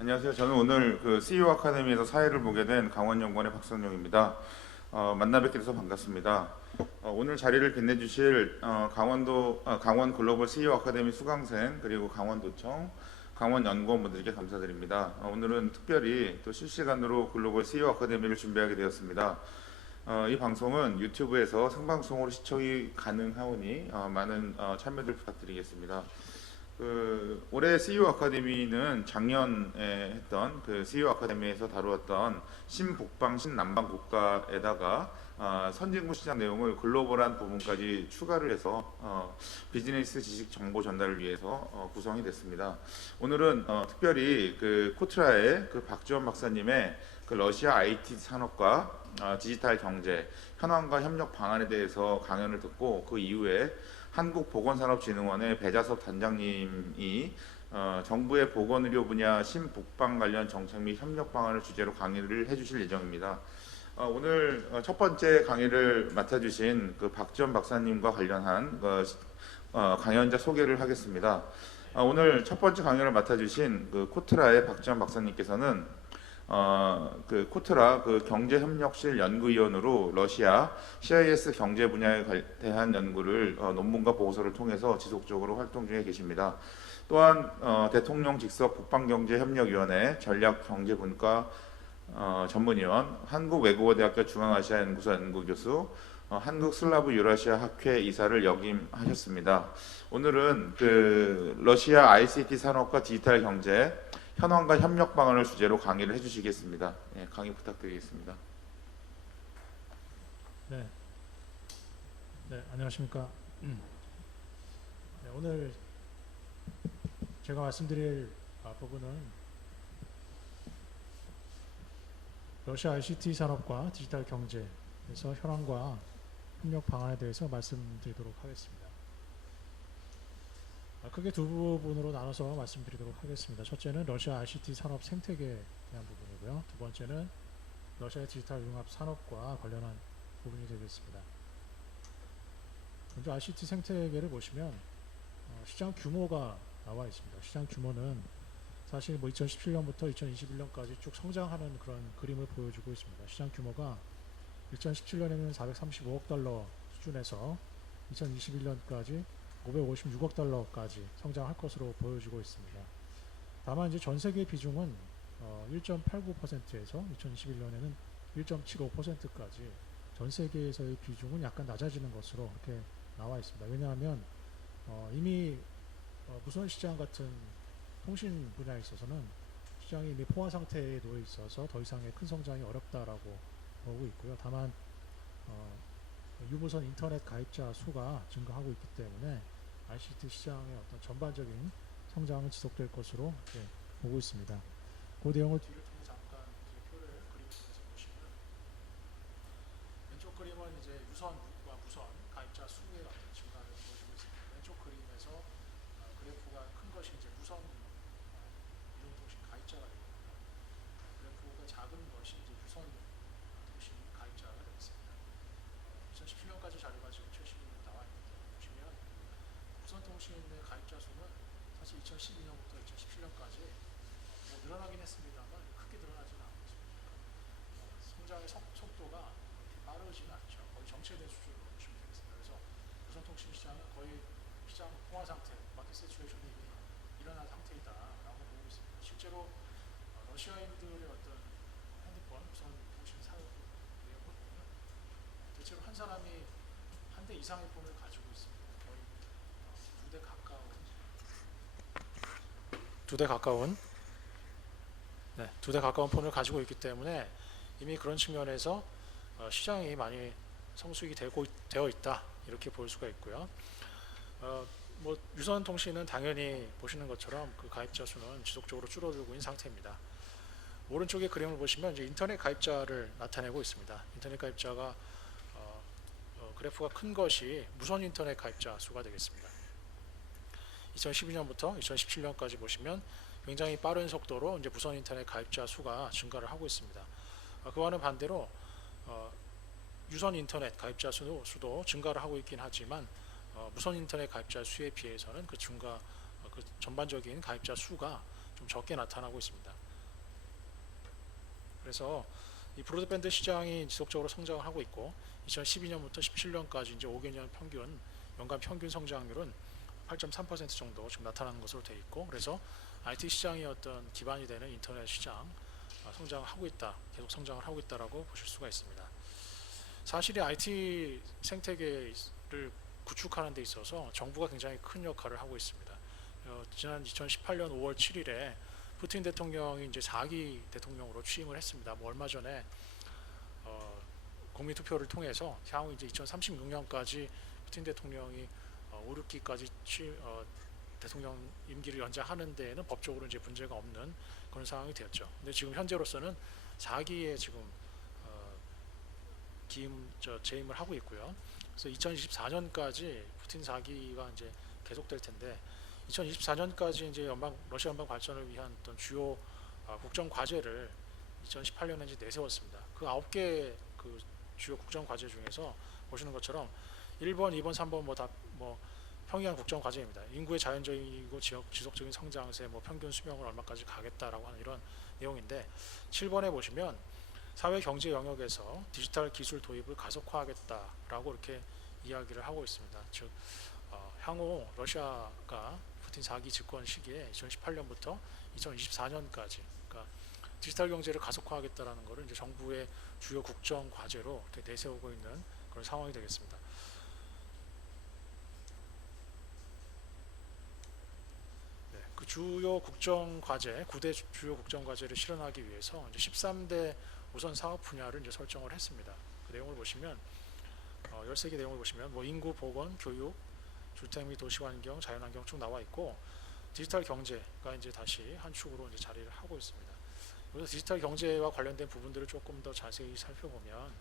안녕하세요. 저는 오늘 그 CEO 아카데미에서 사회를 보게 된 강원연구원의 박성용입니다. 만나 뵙게 돼서 반갑습니다. 오늘 자리를 빛내주실 강원 글로벌 CEO 아카데미 수강생 그리고 강원도청, 강원연구원분들께 감사드립니다. 오늘은 특별히 또 실시간으로 글로벌 CEO 아카데미를 준비하게 되었습니다. 이 방송은 유튜브에서 생방송으로 시청이 가능하오니 많은 참여들 부탁드리겠습니다. 올해 CEO 아카데미는 작년에 했던 그 CEO 아카데미에서 다루었던 신북방, 신남방 국가에다가 선진국 시장 내용을 글로벌한 부분까지 추가를 해서 비즈니스 지식 정보 전달을 위해서 구성이 됐습니다. 오늘은 특별히 그 코트라의 그 박지원 박사님의 그 러시아 IT 산업과 디지털 경제 현황과 협력 방안에 대해서 강연을 듣고 그 이후에 한국보건산업진흥원의 배자섭 단장님이 정부의 보건의료 분야 신북방 관련 정책 및 협력 방안을 주제로 강의를 해주실 예정입니다. 오늘 첫 번째 강의를 맡아주신 그 박지원 박사님과 관련한 강연자 소개를 하겠습니다. 오늘 첫 번째 강연을 맡아주신 그 코트라의 박지원 박사님께서는 그 코트라 그 경제협력실 연구위원으로 러시아 CIS 경제 분야에 대한 연구를 논문과 보고서를 통해서 지속적으로 활동 중에 계십니다. 또한 대통령 직속 북방경제협력위원회 전략경제분과 전문위원, 한국외국어대학교 중앙아시아연구소 연구교수, 한국슬라브 유라시아 학회 이사를 역임하셨습니다. 오늘은 그 러시아 ICT 산업과 디지털 경제 현황과 협력 방안을 주제로 강의를 해주시겠습니다. 예, 강의 부탁드리겠습니다. 네, 안녕하십니까. 네, 오늘 제가 말씀드릴 부분은 러시아 ICT 산업과 디지털 경제에서 현황과 협력 방안에 대해서 말씀드리도록 하겠습니다. 크게 두 부분으로 나눠서 말씀드리도록 하겠습니다. 첫째는 러시아 ICT 산업 생태계에 대한 부분이고요. 두 번째는 러시아의 디지털 융합 산업과 관련한 부분이 되겠습니다. 먼저 ICT 생태계를 보시면 시장 규모가 나와 있습니다. 시장 규모는 사실 2017년부터 2021년까지 쭉 성장하는 그런 그림을 보여주고 있습니다. 시장 규모가 2017년에는 435억 달러 수준에서 2021년까지 556억 달러까지 성장할 것으로 보여지고 있습니다. 다만 이제 전 세계 비중은 1.89%에서 2021년에는 1.75%까지 전 세계에서의 비중은 약간 낮아지는 것으로 이렇게 나와 있습니다. 왜냐하면 이미 무선 시장 같은 통신 분야에 있어서는 시장이 이미 포화 상태에 놓여 있어서 더 이상의 큰 성장이 어렵다라고 보고 있고요. 다만 유무선 인터넷 가입자 수가 증가하고 있기 때문에 ICT 시장의 어떤 전반적인 성장은 지속될 것으로 이렇게 보고 있습니다. 그 내용을 뒤를 통해 잠깐 표를 그림을 통해서 보시면 왼쪽 그림은 이제 유선과 무선 가입자 수의 어떤 증가를 보여주고 있습니다. 왼쪽 그림에서 그래프가 큰 것이 이제 무선 이동통신 가입자가 되겠고요. 그래프가 작은 것이 이제 유선 통신 가입자가 되겠습니다. 2017년까지 자료가 지금 최신으로 나와 있는데 보시면 무선통신의 가입자 수는 사실 2012년부터 2017년까지 늘어나긴 했습니다만 크게 늘어나지는 않고 있습니다. 성장의 속도가 빠르지는 않죠. 거의 정체된 수준으로 보시면 되겠습니다. 그래서 무선통신 시장은 거의 시장 포화 상태, 마켓 세츄레이션이 이미 일어난 상태이다라고 보고 있습니다. 실제로 러시아인들의 어떤 핸드폰, 무선통신 사용 내용을 보면 대체로 한 사람이 한 대 이상의 폰을 가지고 있습니다. 거의 두 대 가까운 폰을 가지고 있기 때문에 이미 그런 측면에서 시장이 많이 성숙이 되어 있다 이렇게 볼 수가 있고요. 뭐 유선 통신은 당연히 보시는 것처럼 그 가입자 수는 지속적으로 줄어들고 있는 상태입니다. 오른쪽에 그림을 보시면 이제 인터넷 가입자를 나타내고 있습니다. 인터넷 가입자가 그래프가 큰 것이 무선 인터넷 가입자 수가 되겠습니다. 2012년부터 2017년까지 보시면 굉장히 빠른 속도로 이제 무선 인터넷 가입자 수가 증가를 하고 있습니다. 그와는 반대로 유선 인터넷 가입자 수도 증가를 하고 있긴 하지만 무선 인터넷 가입자 수에 비해서는 그 전반적인 가입자 수가 좀 적게 나타나고 있습니다. 그래서 이 브로드밴드 시장이 지속적으로 성장을 하고 있고 2012년부터 17년까지 이제 5개년 평균 연간 평균 성장률은 8.3% 정도 지금 나타나는 것으로 되어 있고 그래서 IT 시장이 어떤 기반이 되는 인터넷 시장 성장하고 있다, 계속 성장을 하고 있다라고 보실 수가 있습니다. 사실 이 IT 생태계를 구축하는 데 있어서 정부가 굉장히 큰 역할을 하고 있습니다. 지난 2018년 5월 7일에 푸틴 대통령이 이제 4기 대통령으로 취임을 했습니다. 뭐 얼마 전에 국민 투표를 통해서 향후 이제 2036년까지 푸틴 대통령이 5, 6기까지 대통령 임기를 연장하는 데에는 법적으로 이제 문제가 없는 그런 상황이 되었죠. 근데 지금 현재로서는 4기에 지금 재임을 하고 있고요. 그래서 2024년까지 푸틴 4기가 이제 계속될 텐데 2024년까지 이제 러시아 연방 발전을 위한 어떤 주요 국정 과제를 2018년에 이제 내세웠습니다. 그 9개 그 주요 국정 과제 중에서 보시는 것처럼 1번, 2번, 3번 뭐 다 평이한 국정 과제입니다. 인구의 자연적이고 지속적인 성장세, 뭐 평균 수명을 얼마까지 가겠다라고 하는 이런 내용인데 7번에 보시면 사회 경제 영역에서 디지털 기술 도입을 가속화하겠다라고 이렇게 이야기를 하고 있습니다. 즉 향후 러시아가 푸틴 4기 집권 시기에 2018년부터 2024년까지 그러니까 디지털 경제를 가속화하겠다라는 것을 이제 정부의 주요 국정 과제로 이렇게 내세우고 있는 그런 상황이 되겠습니다. 네, 그 주요 국정 과제, 9대 주요 국정 과제를 실현하기 위해서 이제 13대 우선 사업 분야를 이제 설정을 했습니다. 그 내용을 보시면 13개 내용을 보시면 뭐 인구 보건, 교육, 주택 및 도시 환경, 자연 환경 쭉 나와 있고 디지털 경제가 이제 다시 한 축으로 이제 자리를 하고 있습니다. 그래서 디지털 경제와 관련된 부분들을 조금 더 자세히 살펴보면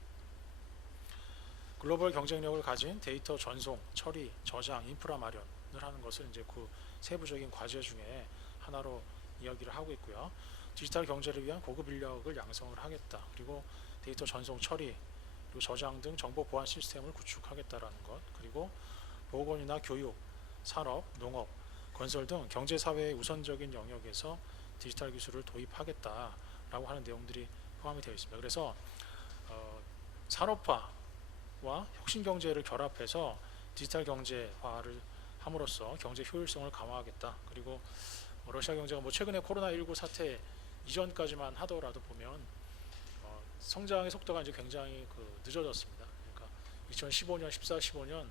글로벌 경쟁력을 가진 데이터 전송, 처리, 저장, 인프라 마련을 하는 것을 이제 그 세부적인 과제 중에 하나로 이야기를 하고 있고요. 디지털 경제를 위한 고급 인력을 양성을 하겠다. 그리고 데이터 전송, 처리, 그리고 저장 등 정보 보안 시스템을 구축하겠다라는 것. 그리고 보건이나 교육, 산업, 농업, 건설 등 경제 사회의 우선적인 영역에서 디지털 기술을 도입하겠다라고 하는 내용들이 포함이 되어 있습니다. 그래서 산업화와 혁신 경제를 결합해서 디지털 경제화를 함으로써 경제 효율성을 강화하겠다. 그리고 러시아 경제가 뭐 최근에 코로나19 사태 이전까지만 하더라도 보면 성장의 속도가 이제 굉장히 늦어졌습니다. 그러니까 2015년, 14, 15년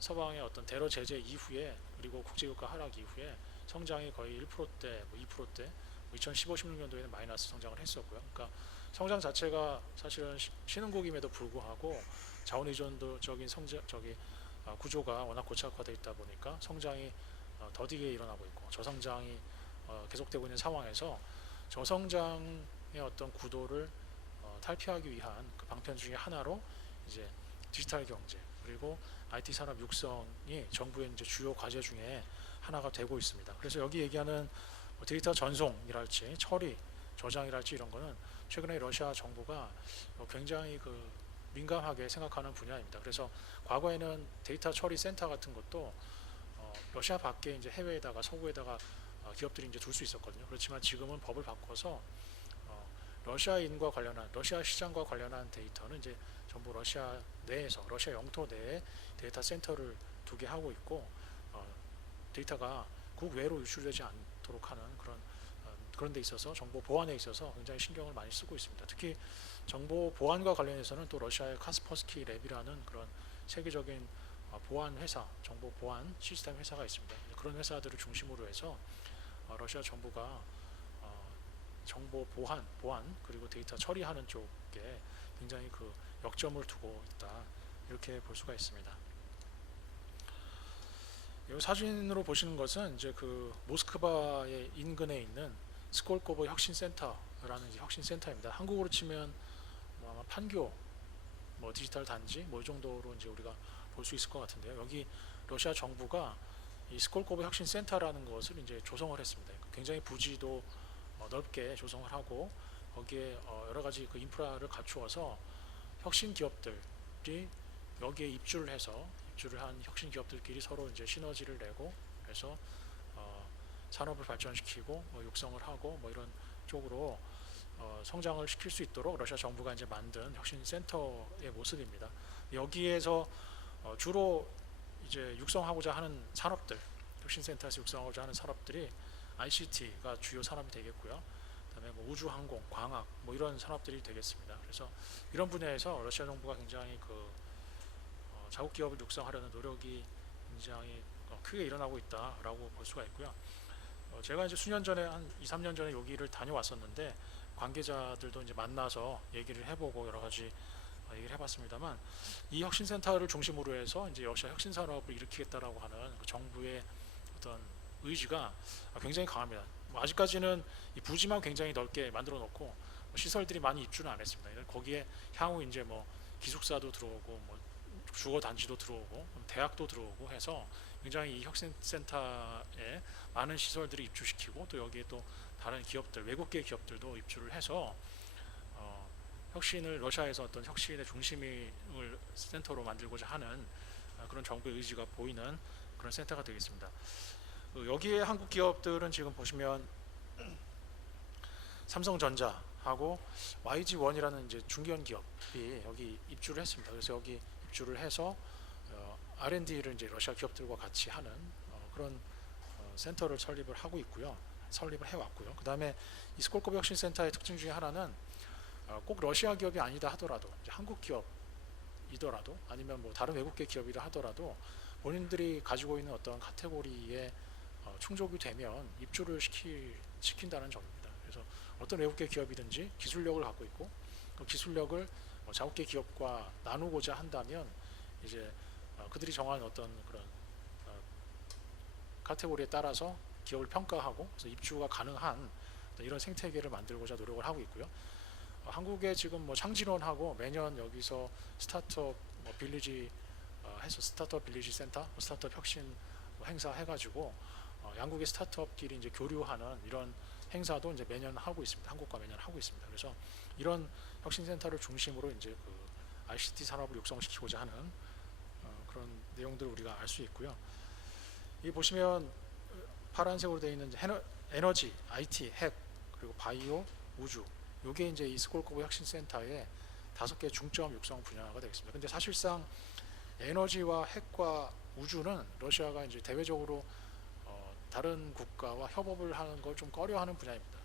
서방의 어떤 대러 제재 이후에 그리고 국제유가 하락 이후에 성장이 거의 1%대, 뭐 2%대, 2015, 16년도에는 마이너스 성장을 했었고요. 그러니까 성장 자체가 사실은 신흥국임에도 불구하고 자원 의존도적인 구조가 워낙 고착화되어 있다 보니까 성장이 더디게 일어나고 있고 저성장이 계속되고 있는 상황에서 저성장의 어떤 구도를 탈피하기 위한 그 방편 중에 하나로 이제 디지털 경제 그리고 IT 산업 육성이 정부의 이제 주요 과제 중에 하나가 되고 있습니다. 그래서 여기 얘기하는 데이터 전송이랄지 처리, 저장이랄지 이런 거는 최근에 러시아 정부가 굉장히 민감하게 생각하는 분야입니다. 그래서 과거에는 데이터 처리 센터 같은 것도 러시아 밖에 이제 해외에다가 서구에다가 기업들이 이제 둘 수 있었거든요. 그렇지만 지금은 법을 바꿔서 러시아인과 관련한 러시아 시장과 관련한 데이터는 이제 전부 러시아 내에서 러시아 영토 내에 데이터 센터를 두게 하고 있고 데이터가 국외로 유출되지 않도록 하는 그런 데 있어서 정보 보안에 있어서 굉장히 신경을 많이 쓰고 있습니다. 특히 정보 보안과 관련해서는 또 러시아의 카스퍼스키 랩이라는 그런 세계적인 보안 회사, 정보 보안 시스템 회사가 있습니다. 그런 회사들을 중심으로 해서 러시아 정부가 정보 보안 그리고 데이터 처리하는 쪽에 굉장히 역점을 두고 있다 이렇게 볼 수가 있습니다. 이 사진으로 보시는 것은 이제 모스크바의 인근에 있는 스콜코보 혁신센터라는 혁신센터입니다. 한국으로 치면 아마 판교, 뭐 디지털 단지 뭐 이 정도로 이제 우리가 볼 수 있을 것 같은데요. 여기 러시아 정부가 이 스콜코보 혁신센터라는 것을 이제 조성을 했습니다. 굉장히 부지도 넓게 조성을 하고 거기에 여러 가지 인프라를 갖추어서 혁신 기업들이 여기에 입주를 한 혁신 기업들끼리 서로 이제 시너지를 내고 그래서 산업을 발전시키고 육성을 하고 뭐 이런 쪽으로 성장을 시킬 수 있도록 러시아 정부가 이제 만든 혁신 센터의 모습입니다. 여기에서 주로 이제 육성하고자 하는 산업들, 혁신 센터에서 육성하고자 하는 산업들이 ICT가 주요 산업이 되겠고요. 그다음에 뭐 우주, 항공, 광학 뭐 이런 산업들이 되겠습니다. 그래서 이런 분야에서 러시아 정부가 굉장히 자국 기업을 육성하려는 노력이 굉장히 크게 일어나고 있다라고 볼 수가 있고요. 제가 이제 수년 전에 한 2, 3년 전에 여기를 다녀왔었는데 관계자들도 이제 만나서 얘기를 해보고 여러 가지 얘기를 해봤습니다만 이 혁신센터를 중심으로 해서 이제 러시아 혁신 산업을 일으키겠다라고 하는 그 정부의 어떤 의지가 굉장히 강합니다. 뭐 아직까지는 이 부지만 굉장히 넓게 만들어 놓고 뭐 시설들이 많이 입주는 안 했습니다. 거기에 향후 이제 뭐 기숙사도 들어오고 뭐 주거 단지도 들어오고 대학도 들어오고 해서 굉장히 이 혁신센터에 많은 시설들이 입주시키고 또 여기에 또 다른 기업들, 외국계 기업들도 입주를 해서 혁신을 러시아에서 어떤 혁신의 중심을 센터로 만들고자 하는 그런 정부의 의지가 보이는 그런 센터가 되겠습니다. 여기에 한국 기업들은 지금 보시면 삼성전자하고 YG-1이라는 이제 중견 기업이 여기 입주를 했습니다. 그래서 여기 입주를 해서 R&D를 이제 러시아 기업들과 같이 하는 그런 센터를 설립을 하고 있고요. 설립을 해왔고요. 그 다음에 이 스콜코브 혁신센터의 특징 중에 하나는 꼭 러시아 기업이 아니다 하더라도 이제 한국 기업이더라도 아니면 뭐 다른 외국계 기업이라 하더라도 본인들이 가지고 있는 어떤 카테고리에 충족이 되면 입주를 시킨다는 점입니다. 그래서 어떤 외국계 기업이든지 기술력을 갖고 있고 그 기술력을 자국계 기업과 나누고자 한다면 이제 그들이 정한 어떤 그런 카테고리에 따라서 기업을 평가하고 그래서 입주가 가능한 이런 생태계를 만들고자 노력을 하고 있고요. 한국에 지금 뭐 창진원하고 매년 여기서 스타트업 빌리지 해서 스타트업 빌리지 센터, 스타트업 혁신 행사 해가지고 양국의 스타트업끼리 이제 교류하는 이런 행사도 이제 매년 하고 있습니다. 한국과 매년 하고 있습니다. 그래서 이런 혁신센터를 중심으로 이제 그 ICT 산업을 육성시키고자 하는 그런 내용들을 우리가 알 수 있고요. 이 보시면 파란색으로 되어 있는 에너지, IT, 핵, 그리고 바이오, 우주. 이게 이제 이 스콜코브 혁신센터의 5개 중점 육성 분야가 되겠습니다. 근데 사실상 에너지와 핵과 우주는 러시아가 이제 대외적으로 다른 국가와 협업을 하는 걸 좀 꺼려하는 분야입니다.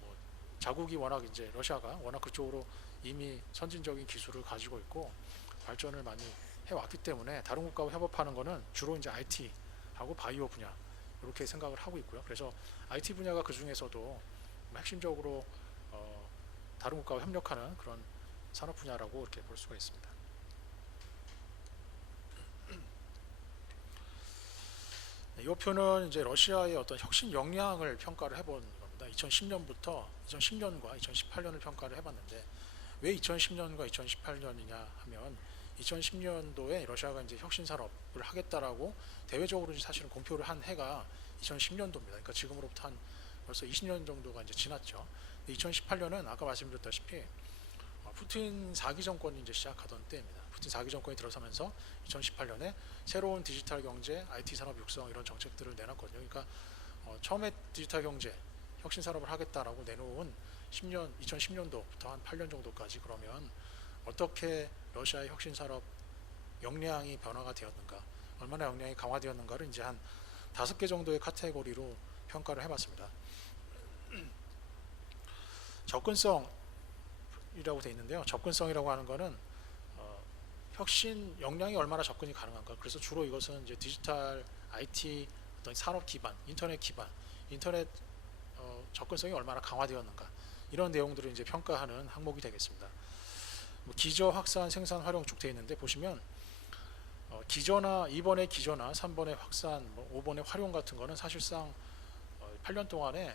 뭐 자국이 워낙 이제 러시아가 워낙 그쪽으로 이미 선진적인 기술을 가지고 있고 발전을 많이 해왔기 때문에 다른 국가와 협업하는 거는 주로 이제 IT하고 바이오 분야 이렇게 생각을 하고 있고요. 그래서 IT 분야가 그 중에서도 핵심적으로 다른 국가와 협력하는 그런 산업 분야라고 이렇게 볼 수가 있습니다. 이 표는 이제 러시아의 어떤 혁신 역량을 평가를 해본 겁니다. 2010년부터 2010년과 2018년을 평가를 해봤는데 왜 2010년과 2018년이냐 하면 2010년도에 러시아가 이제 혁신 산업을 하겠다라고 대외적으로 사실은 공표를 한 해가 2010년도입니다. 그러니까 지금으로부터 한 벌써 20년 정도가 이제 지났죠. 2018년은 아까 말씀드렸다시피 푸틴 4기 정권이 이제 시작하던 때입니다. 푸틴 4기 정권이 들어서면서 2018년에 새로운 디지털 경제, IT 산업 육성 이런 정책들을 내놨거든요. 그러니까 처음에 디지털 경제, 혁신 산업을 하겠다라고 내놓은 2010년도부터 한 8년 정도까지 그러면 어떻게 러시아의 혁신 산업 역량이 변화가 되었는가, 얼마나 역량이 강화되었는가를 이제 한 5개 정도의 카테고리로 평가를 해봤습니다. 접근성이라고 되어 있는데요. 접근성이라고 하는 거는 혁신 역량이 얼마나 접근이 가능한가. 그래서 주로 이것은 이제 디지털 IT 어떤 산업 기반, 인터넷 기반, 인터넷 접근성이 얼마나 강화되었는가 이런 내용들을 이제 평가하는 항목이 되겠습니다. 뭐 기저, 확산, 생산, 활용 쭉 되어 있는데 보시면 기저나 2번의 기저나 3번의 확산, 5번의 활용 같은 거는 사실상 8년 동안에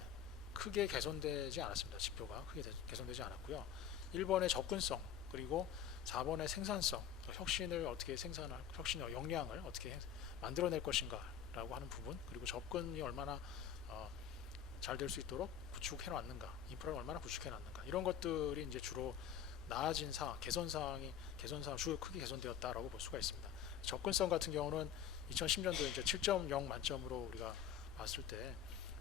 크게 개선되지 않았습니다. 지표가 크게 개선되지 않았고요. 1번의 접근성 그리고 4번의 생산성, 혁신을 어떻게 생산할, 혁신의 역량을 어떻게 만들어낼 것인가라고 하는 부분, 그리고 접근이 얼마나 잘 될 수 있도록 구축해 놨는가, 인프라를 얼마나 구축해 놨는가 이런 것들이 이제 주로 나아진 사항, 개선 사항이 주요 크게 개선되었다라고 볼 수가 있습니다. 접근성 같은 경우는 2010년도에 이제 7.0 만점으로 우리가 봤을 때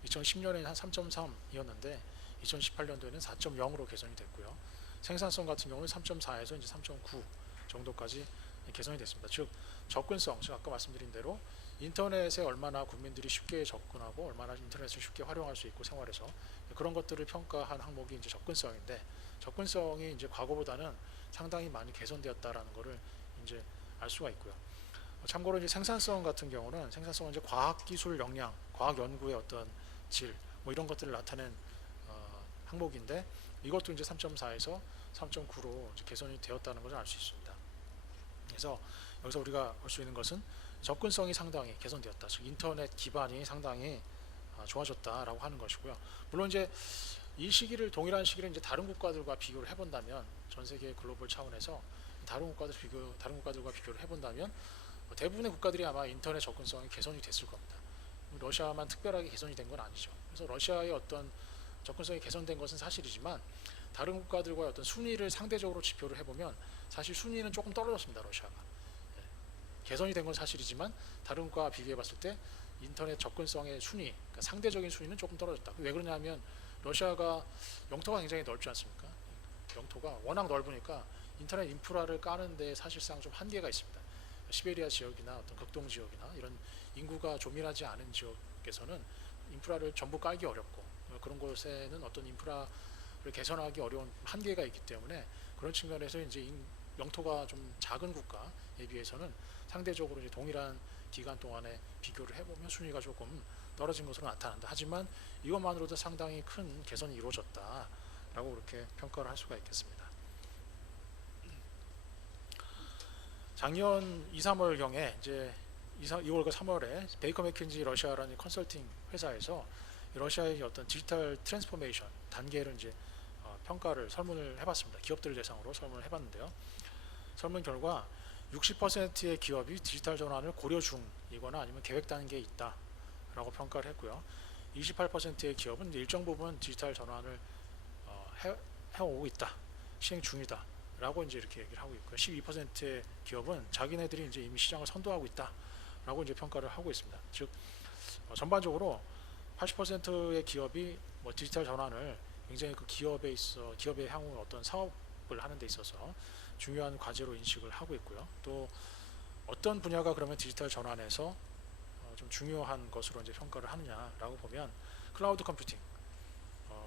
2010년에는 한 3.3이었는데 2018년도에는 4.0으로 개선이 됐고요. 생산성 같은 경우는 3.4에서 이제 3.9 정도까지 개선이 됐습니다. 즉 접근성, 즉 아까 말씀드린 대로 인터넷에 얼마나 국민들이 쉽게 접근하고 얼마나 인터넷을 쉽게 활용할 수 있고 생활에서 그런 것들을 평가한 항목이 이제 접근성인데, 접근성이 이제 과거보다는 상당히 많이 개선되었다라는 것을 이제 알 수가 있고요. 참고로 이제 생산성 같은 경우는 생산성은 이제 과학기술 역량, 과학 연구의 어떤 질, 뭐 이런 것들을 나타낸 항목인데, 이것도 이제 3.4에서 3.9로 이제 개선이 되었다는 것을 알 수 있습니다. 그래서 여기서 우리가 볼 수 있는 것은 접근성이 상당히 개선되었다. 즉 인터넷 기반이 상당히 좋아졌다라고 하는 것이고요. 물론 이제 이 시기를, 동일한 시기를 이제 다른 국가들과 비교를 해본다면, 전 세계 글로벌 차원에서 다른 국가들과 비교를 해본다면 대부분의 국가들이 아마 인터넷 접근성이 개선이 됐을 겁니다. 러시아만 특별하게 개선이 된 건 아니죠. 그래서 러시아의 어떤 접근성이 개선된 것은 사실이지만 다른 국가들과의 어떤 순위를 상대적으로 지표를 해보면 사실 순위는 조금 떨어졌습니다. 러시아가. 개선이 된 건 사실이지만 다른 국가와 비교해봤을 때 인터넷 접근성의 순위, 그러니까 상대적인 순위는 조금 떨어졌다. 왜 그러냐면 러시아가 영토가 굉장히 넓지 않습니까? 영토가 워낙 넓으니까 인터넷 인프라를 까는 데 사실상 좀 한계가 있습니다. 시베리아 지역이나 어떤 극동 지역이나 이런 인구가 조밀하지 않은 지역에서는 인프라를 전부 깔기 어렵고, 그런 곳에는 어떤 인프라를 개선하기 어려운 한계가 있기 때문에 그런 측면에서 이제 영토가 좀 작은 국가에 비해서는 상대적으로 이제 동일한 기간 동안에 비교를 해보면 순위가 조금 떨어진 것으로 나타난다. 하지만 이것만으로도 상당히 큰 개선이 이루어졌다라고 그렇게 평가를 할 수가 있겠습니다. 작년 2, 3월경에 이제 2월과 3월에 베이커 맥킨지 러시아라는 컨설팅 회사에서 러시아의 어떤 디지털 트랜스포메이션 단계를 이제 평가를, 설문을 해봤습니다. 기업들을 대상으로 설문을 해봤는데요. 설문 결과 60%의 기업이 디지털 전환을 고려 중이거나 아니면 계획 단계에 있다라고 평가를 했고요. 28%의 기업은 이제 일정 부분 디지털 전환을 해오고 있다, 시행 중이다 라고 이제 이렇게 얘기를 하고 있고요. 12%의 기업은 자기네들이 이제 이미 시장을 선도하고 있다라고 이제 평가를 하고 있습니다. 즉 전반적으로 80%의 기업이 뭐 디지털 전환을 굉장히 그 기업의 향후 어떤 사업을 하는 데 있어서 중요한 과제로 인식을 하고 있고요. 또 어떤 분야가 그러면 디지털 전환에서 좀 중요한 것으로 이제 평가를 하느냐라고 보면 클라우드 컴퓨팅,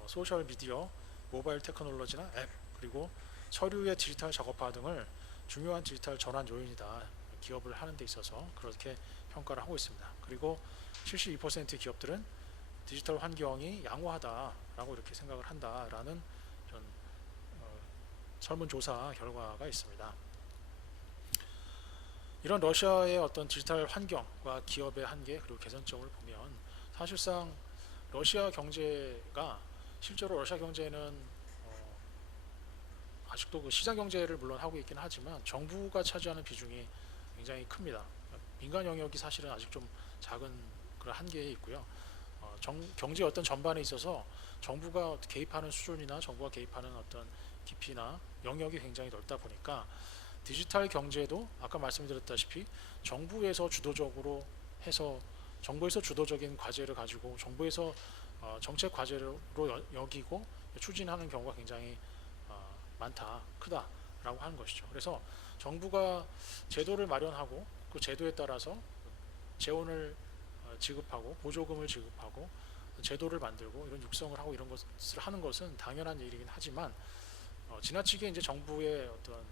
소셜 미디어, 모바일 테크놀로지나 앱, 그리고 서류의 디지털 작업화 등을 중요한 디지털 전환 요인이다, 기업을 하는 데 있어서 그렇게 평가를 하고 있습니다. 그리고 72%의 기업들은 디지털 환경이 양호하다라고 이렇게 생각을 한다라는 설문조사 결과가 있습니다. 이런 러시아의 어떤 디지털 환경과 기업의 한계 그리고 개선점을 보면 사실상 러시아 경제가, 실제로 러시아 경제는 아직도 그 시장 경제를 물론 하고 있긴 하지만 정부가 차지하는 비중이 굉장히 큽니다. 민간 영역이 사실은 아직 좀 작은 그런 한계에 있고요. 경제 어떤 전반에 있어서 정부가 개입하는 수준이나 정부가 개입하는 어떤 깊이나 영역이 굉장히 넓다 보니까 디지털 경제도 아까 말씀드렸다시피 정부에서 주도적으로 해서, 정부에서 주도적인 과제를 가지고 정부에서 정책 과제로 여기고 추진하는 경우가 굉장히 많다, 크다라고 하는 것이죠. 그래서 정부가 제도를 마련하고 그 제도에 따라서 재원을 지급하고 보조금을 지급하고 제도를 만들고 이런 육성을 하고 이런 것을 하는 것은 당연한 일이긴 하지만 지나치게 이제 정부의 어떤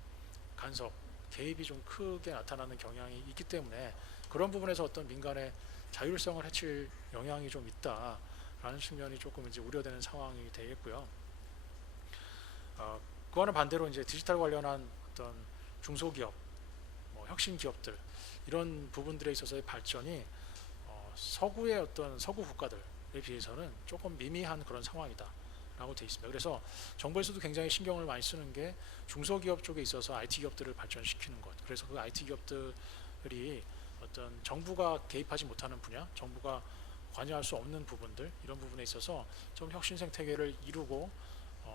간섭, 개입이 좀 크게 나타나는 경향이 있기 때문에 그런 부분에서 어떤 민간의 자율성을 해칠 영향이 좀 있다라는 측면이 조금 이제 우려되는 상황이 되겠고요. 그와는 반대로 이제 디지털 관련한 어떤 중소기업, 뭐 혁신 기업들 이런 부분들에 있어서의 발전이 서구의 어떤 서구 국가들에 비해서는 조금 미미한 그런 상황이다라고 되어 있습니다. 그래서 정부에서도 굉장히 신경을 많이 쓰는 게 중소기업 쪽에 있어서 IT 기업들을 발전시키는 것. 그래서 그 IT 기업들이 어떤 정부가 개입하지 못하는 분야, 정부가 관여할 수 없는 부분들, 이런 부분에 있어서 좀 혁신 생태계를 이루고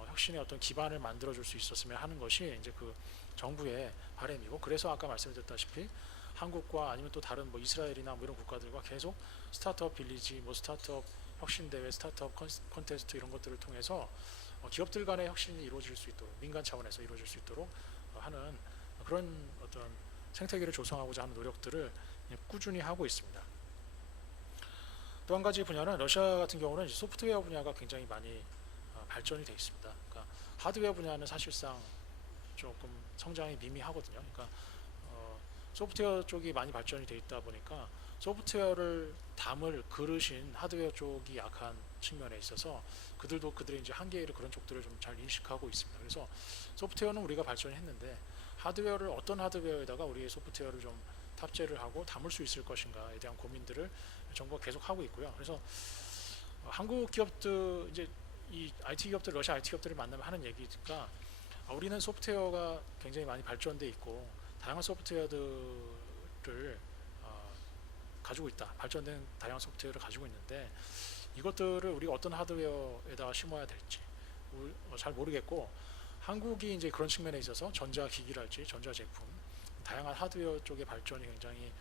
혁신의 어떤 기반을 만들어줄 수 있었으면 하는 것이 이제 그 정부의 바람이고, 그래서 아까 말씀드렸다시피 한국과 아니면 또 다른 뭐 이스라엘이나 뭐 이런 국가들과 계속 스타트업 빌리지, 뭐 스타트업 혁신 대회, 스타트업 콘테스트 이런 것들을 통해서 기업들 간의 혁신이 이루어질 수 있도록 민간 차원에서 이루어질 수 있도록 하는 그런 어떤 생태계를 조성하고자 하는 노력들을 꾸준히 하고 있습니다. 또 한 가지 분야는 러시아 같은 경우는 소프트웨어 분야가 굉장히 많이 발전이 되어 있습니다. 그러니까 하드웨어 분야는 사실상 조금 성장이 미미하거든요. 그러니까 소프트웨어 쪽이 많이 발전이 되어 있다 보니까 소프트웨어를 담을 그릇인 하드웨어 쪽이 약한 측면에 있어서 그들도 그들의 이제 한계를 그런 쪽들을 좀 잘 인식하고 있습니다. 그래서 소프트웨어는 우리가 발전했는데 하드웨어를 어떤 하드웨어에다가 우리의 소프트웨어를 좀 탑재를 하고 담을 수 있을 것인가에 대한 고민들을 정부가 계속 하고 있고요. 그래서 한국 기업들 이제 이 IT 기업들 러시아 IT 기업들을 만나면 하는 얘기가 우리는 소프트웨어가 굉장히 많이 발전돼 있고 다양한 소프트웨어들을 가지고 있다. 발전된 다양한 소프트웨어를 가지고 있는데 이것들을 우리가 어떤 하드웨어에다가 심어야 될지 잘 모르겠고 한국이 이제 그런 측면에 있어서 전자기기랄지 전자제품 다양한 하드웨어 쪽의 발전이 굉장히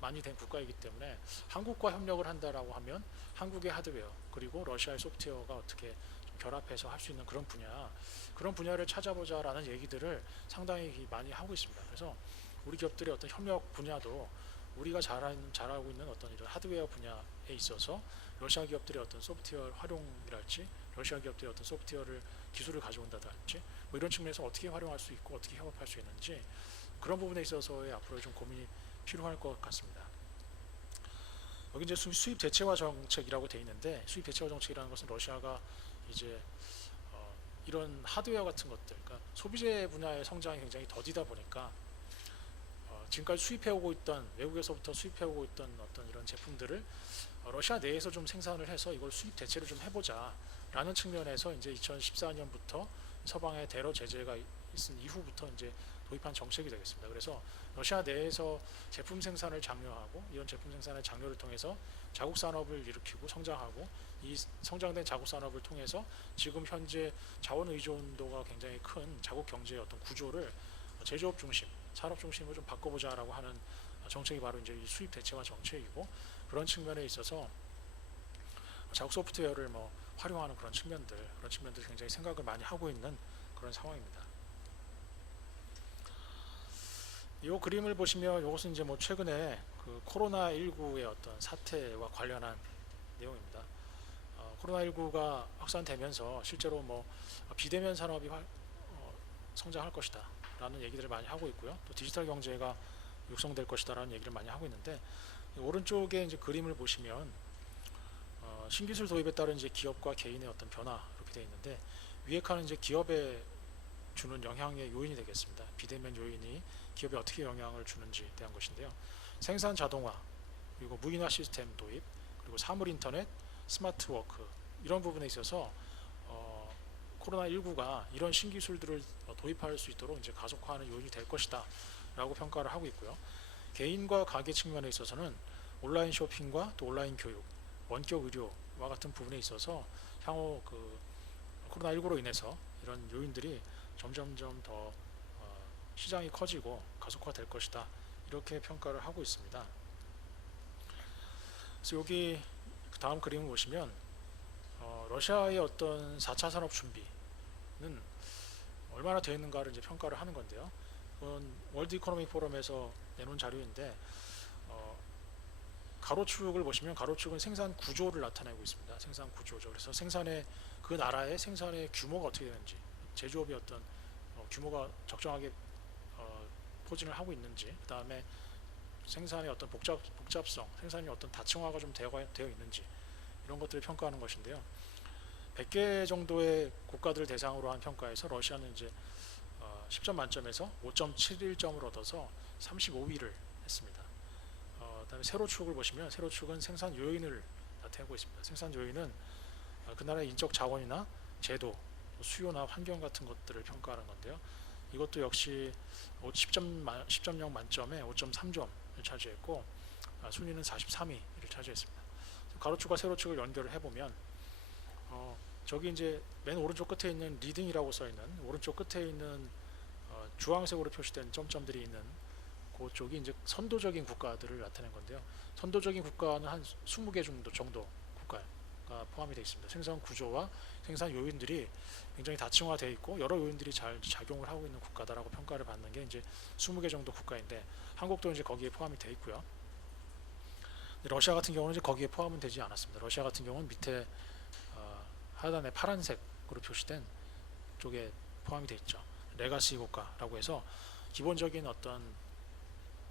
많이 된 국가이기 때문에 한국과 협력을 한다라고 하면 한국의 하드웨어 그리고 러시아의 소프트웨어가 어떻게 좀 결합해서 할 수 있는 그런 분야를 찾아보자라는 얘기들을 상당히 많이 하고 있습니다. 그래서 우리 기업들의 어떤 협력 분야도 우리가 잘하고 있는 어떤 이런 하드웨어 분야에 있어서 러시아 기업들의 어떤 소프트웨어 활용이랄지 러시아 기업들의 어떤 소프트웨어를 기술을 가져온다든지 뭐 이런 측면에서 어떻게 활용할 수 있고 어떻게 협업할 수 있는지 그런 부분에 있어서의 앞으로 좀 고민이 필요할 것 같습니다. 여기 이제 수입 대체화 정책이라고 되어 있는데 수입 대체화 정책이라는 것은 러시아가 이제 이런 하드웨어 같은 것들, 그러니까 소비재 분야의 성장이 굉장히 더디다 보니까 지금까지 수입해오고 있던 외국에서부터 수입해오고 있던 어떤 이런 제품들을 러시아 내에서 좀 생산을 해서 이걸 수입 대체를 좀 해보자라는 측면에서 이제 2014년부터 서방의 대러 제재가 있은 이후부터 이제 도입한 정책이 되겠습니다. 그래서 러시아 내에서 제품 생산을 장려하고 이런 제품 생산의 장려를 통해서 자국 산업을 일으키고 성장하고 이 성장된 자국 산업을 통해서 지금 현재 자원 의존도가 굉장히 큰 자국 경제의 어떤 구조를 제조업 중심, 산업 중심으로 좀 바꿔보자라고 하는 정책이 바로 이제 이 수입 대체화 정책이고 그런 측면에 있어서 자국 소프트웨어를 뭐 활용하는 그런 측면들 굉장히 생각을 많이 하고 있는 그런 상황입니다. 이 그림을 보시면 이것은 이제 뭐 최근에 그 코로나19의 어떤 사태와 관련한 내용입니다. 코로나19가 확산되면서 실제로 뭐 비대면 산업이 성장할 것이다 라는 얘기들을 많이 하고 있고요. 또 디지털 경제가 육성될 것이다 라는 얘기를 많이 하고 있는데 오른쪽에 이제 그림을 보시면 신기술 도입에 따른 이제 기업과 개인의 어떤 변화 이렇게 되어 있는데 위에 칸은 이제 기업에 주는 영향의 요인이 되겠습니다. 비대면 요인이 기업에 어떻게 영향을 주는지에 대한 것인데요. 생산 자동화, 그리고 무인화 시스템 도입, 그리고 사물 인터넷, 스마트 워크 이런 부분에 있어서 코로나19가 이런 신기술들을 도입할 수 있도록 이제 가속화하는 요인이 될 것이다 라고 평가를 하고 있고요. 개인과 가게 측면에 있어서는 온라인 쇼핑과 또 온라인 교육, 원격 의료와 같은 부분에 있어서 향후 그 코로나19로 인해서 이런 요인들이 점점점 더 시장이 커지고 가속화될 것이다 이렇게 평가를 하고 있습니다. 그래서 여기 다음 그림을 보시면 러시아의 어떤 4차 산업 준비는 얼마나 되어 있는가를 이제 평가를 하는 건데요. 그건 월드 이코노믹 포럼에서 내놓은 자료인데 가로축을 보시면 가로축은 생산 구조를 나타내고 있습니다. 생산 구조죠. 그래서 생산의 그 나라의 생산의 규모가 어떻게 되는지, 제조업의 어떤 규모가 적정하게 포진을 하고 있는지, 그 다음에 생산의 어떤 복잡성, 생산이 어떤 다층화가 좀 되어 있는지 이런 것들을 평가하는 것인데요. 100개 정도의 국가들을 대상으로 한 평가에서 러시아는 이제 10점 만점에서 5.71점을 얻어서 35위를 했습니다. 그다음에 세로축을 보시면 세로축은 생산 요인을 나타내고 있습니다. 생산 요인은 그 나라의 인적 자원이나 제도, 수요나 환경 같은 것들을 평가하는 건데요. 이것도 역시 10.0 만점에 5.3점을 차지했고 순위는 43위를 차지했습니다. 가로축과 세로축을 연결을 해보면 저기 이제 맨 오른쪽 끝에 있는 리딩이라고 써 있는 오른쪽 끝에 있는 주황색으로 표시된 점점들이 있는 그쪽이 이제 선도적인 국가들을 나타낸 건데요. 선도적인 국가는 한 20개 정도 국가가 포함이 되어 있습니다. 생산 구조와 생산 요인들이 굉장히 다층화되어 있고 여러 요인들이 잘 작용을 하고 있는 국가다라고 평가를 받는 게 이제 20개 정도 국가인데 한국도 이제 거기에 포함이 되어 있고요. 러시아 같은 경우는 이제 거기에 포함은 되지 않았습니다. 러시아 같은 경우는 밑에 하단에 파란색으로 표시된 쪽에 포함이 되어 있죠. 레가시 국가라고 해서 기본적인 어떤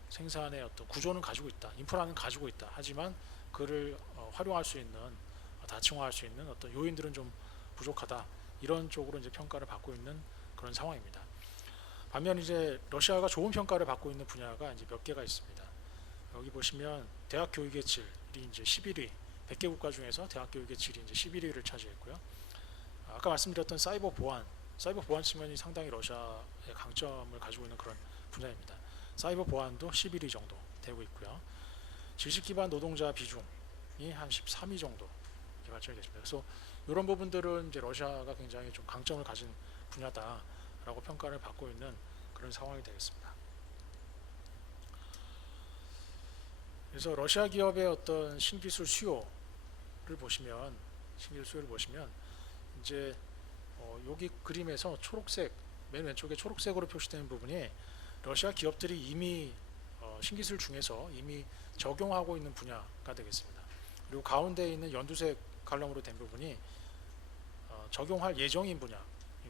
생산의 어떤 구조는 가지고 있다, 인프라는 가지고 있다. 하지만 그를 활용할 수 있는 다층화할 수 있는 어떤 요인들은 좀 부족하다. 이런 쪽으로 이제 평가를 받고 있는 그런 상황입니다. 반면 이제 러시아가 좋은 평가를 받고 있는 분야가 이제 몇 개가 있습니다. 여기 보시면 대학 교육의 질이 이제 11위, 100개 국가 중에서 대학 교육의 질이 이제 11위를 차지했고요. 아까 말씀드렸던 사이버 보안 측면이 상당히 러시아의 강점을 가지고 있는 그런 분야입니다. 사이버 보안도 11위 정도 되고 있고요. 지식 기반 노동자 비중이 한 13위 정도 발전이 됐습니다. 그래서 이런 부분들은 이제 러시아가 굉장히 좀 강점을 가진 분야다라고 평가를 받고 있는 그런 상황이 되겠습니다. 그래서 러시아 기업의 어떤 신기술 수요를 보시면 이제 여기 그림에서 초록색, 맨 왼쪽에 초록색으로 표시되는 부분이 러시아 기업들이 이미 신기술 중에서 이미 적용하고 있는 분야가 되겠습니다. 그리고 가운데 있는 연두색 칼럼으로 된 부분이 적용할 예정인 분야인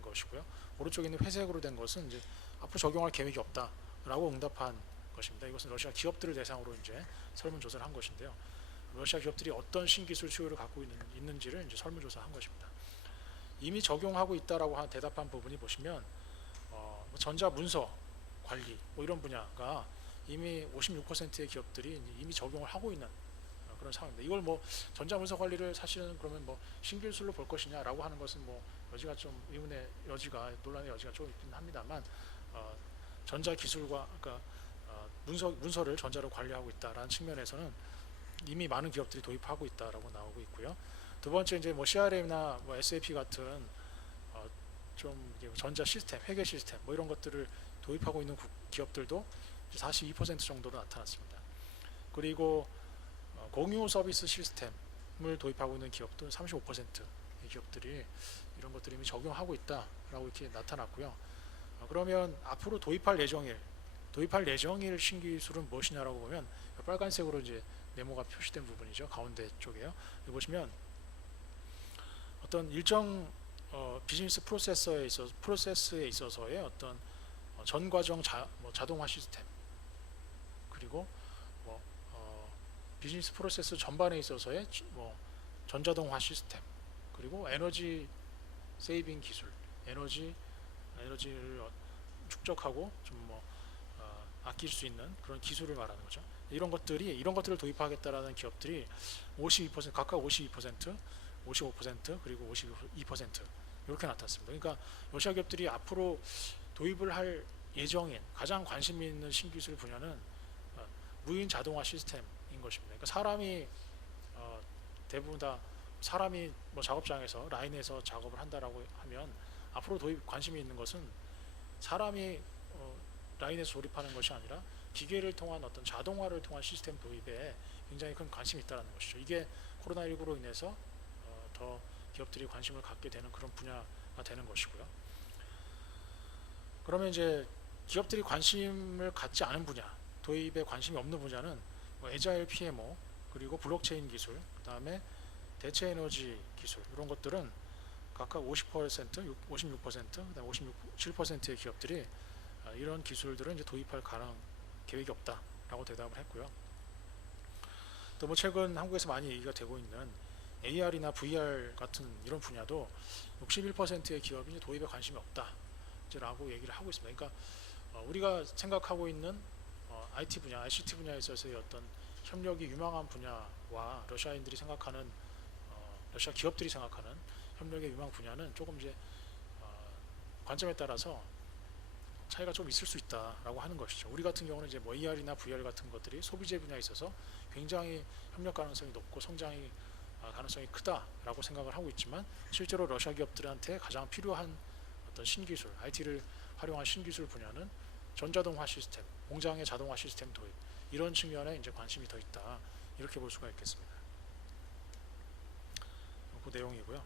것이고요. 오른쪽에 있는 회색으로 된 것은 이제 앞으로 적용할 계획이 없다라고 응답한 것입니다. 이것은 러시아 기업들을 대상으로 이제 설문조사를 한 것인데요. 러시아 기업들이 어떤 신기술 수요를 갖고 있는지를 이제 설문조사한 것입니다. 이미 적용하고 있다라고 대답한 부분이 보시면 전자 문서 관리 이런 분야가 이미 56%의 기업들이 이미 적용을 하고 있는 그런 상황입니다. 이걸 전자문서 관리를 사실은 그러면 신기술로 볼 것이냐라고 하는 것은 여지가 좀 의문의 여지가 논란의 여지가 좀 있긴 합니다만 전자 기술과 그러니까 문서를 전자로 관리하고 있다라는 측면에서는 이미 많은 기업들이 도입하고 있다라고 나오고 있고요. 두 번째 이제 CRM이나 SAP 같은 좀 전자 시스템, 회계 시스템 이런 것들을 도입하고 있는 기업들도 42% 정도로 나타났습니다. 그리고 공유 서비스 시스템을 도입하고 있는 기업도 35%의 기업들이 이런 것들이 이미 적용하고 있다라고 이렇게 나타났고요. 그러면 앞으로 도입할 예정일 신기술은 무엇이냐라고 보면 빨간색으로 이제 네모가 표시된 부분이죠. 가운데 쪽에요. 여기 보시면 어떤 일정 비즈니스 프로세스에 있어서의 어떤 전 과정 자동화 시스템 그리고 비즈니스 프로세스 전반에 있어서의 전자동화 시스템 그리고 에너지 세이빙 기술, 에너지를 축적하고 좀 아낄 수 있는 그런 기술을 말하는 거죠. 이런 것들을 도입하겠다라는 기업들이 52% 각각 52%, 55% 그리고 52% 이렇게 나타났습니다. 그러니까 러시아 기업들이 앞으로 도입을 할 예정인 가장 관심 있는 신기술 분야는 무인 자동화 시스템인 것입니다. 그러니까 사람이 대부분 다 사람이 작업장에서 라인에서 작업을 한다라고 하면 앞으로 도입 관심이 있는 것은 사람이 라인에서 조립하는 것이 아니라 기계를 통한 어떤 자동화를 통한 시스템 도입에 굉장히 큰 관심이 있다는 것이죠. 이게 코로나19로 인해서 더 기업들이 관심을 갖게 되는 그런 분야가 되는 것이고요. 그러면 이제 기업들이 관심을 갖지 않은 분야, 도입에 관심이 없는 분야는 애자일 PMO 그리고 블록체인 기술, 그 다음에 대체 에너지 기술 이런 것들은 각각 50%, 56%, 그다음 57%의 기업들이 이런 기술들은 이제 도입할 계획이 없다라고 대답을 했고요. 또 최근 한국에서 많이 얘기가 되고 있는 AR이나 VR 같은 이런 분야도 61%의 기업이 이제 도입에 관심이 없다라고 얘기를 하고 있습니다. 그러니까 우리가 생각하고 있는 IT 분야, ICT 분야에 있어서의 어떤 협력이 유망한 분야와 러시아 기업들이 생각하는 협력의 유망 분야는 조금 이제 관점에 따라서 차이가 좀 있을 수 있다라고 하는 것이죠. 우리 같은 경우는 이제 AR이나 VR 같은 것들이 소비재 분야에 있어서 굉장히 협력 가능성이 높고 성장이 가능성이 크다라고 생각을 하고 있지만 실제로 러시아 기업들한테 가장 필요한 어떤 신기술, IT를 활용한 신기술 분야는 전자동화 시스템, 공장의 자동화 시스템 도입 이런 측면에 이제 관심이 더 있다 이렇게 볼 수가 있겠습니다. 내용이고요.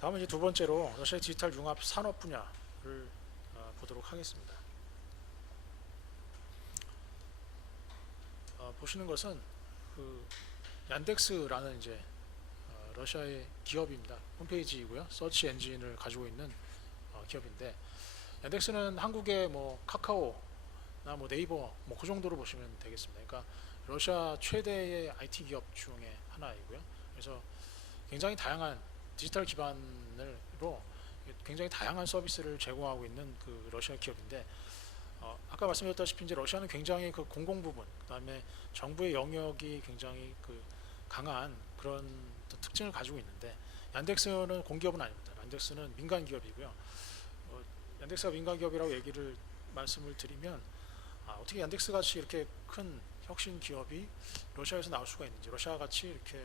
다음은 이제 두 번째로 러시아의 디지털 융합 산업 분야를 보도록 하겠습니다. 보시는 것은 그 얀덱스라는 이제 러시아의 기업입니다. 홈페이지이고요. 서치 엔진을 가지고 있는 기업인데, 얀덱스는 한국의 뭐 카카오나 뭐 네이버 뭐 그 정도로 보시면 되겠습니다. 그러니까 러시아 최대의 IT 기업 중에 하나이고요. 그래서 굉장히 다양한 디지털 기반으로 굉장히 다양한 서비스를 제공하고 있는 그 러시아 기업인데, 아까 말씀드렸다시피 이제 러시아는 굉장히 그 공공 부분, 그다음에 정부의 영역이 굉장히 그 강한 그런 특징을 가지고 있는데, 얀덱스는 공기업은 아닙니다. 얀덱스는 민간 기업이고요. 얀덱스가 민간 기업이라고 말씀을 드리면, 어떻게 얀덱스 같이 이렇게 큰 혁신 기업이 러시아에서 나올 수가 있는지, 러시아 같이 이렇게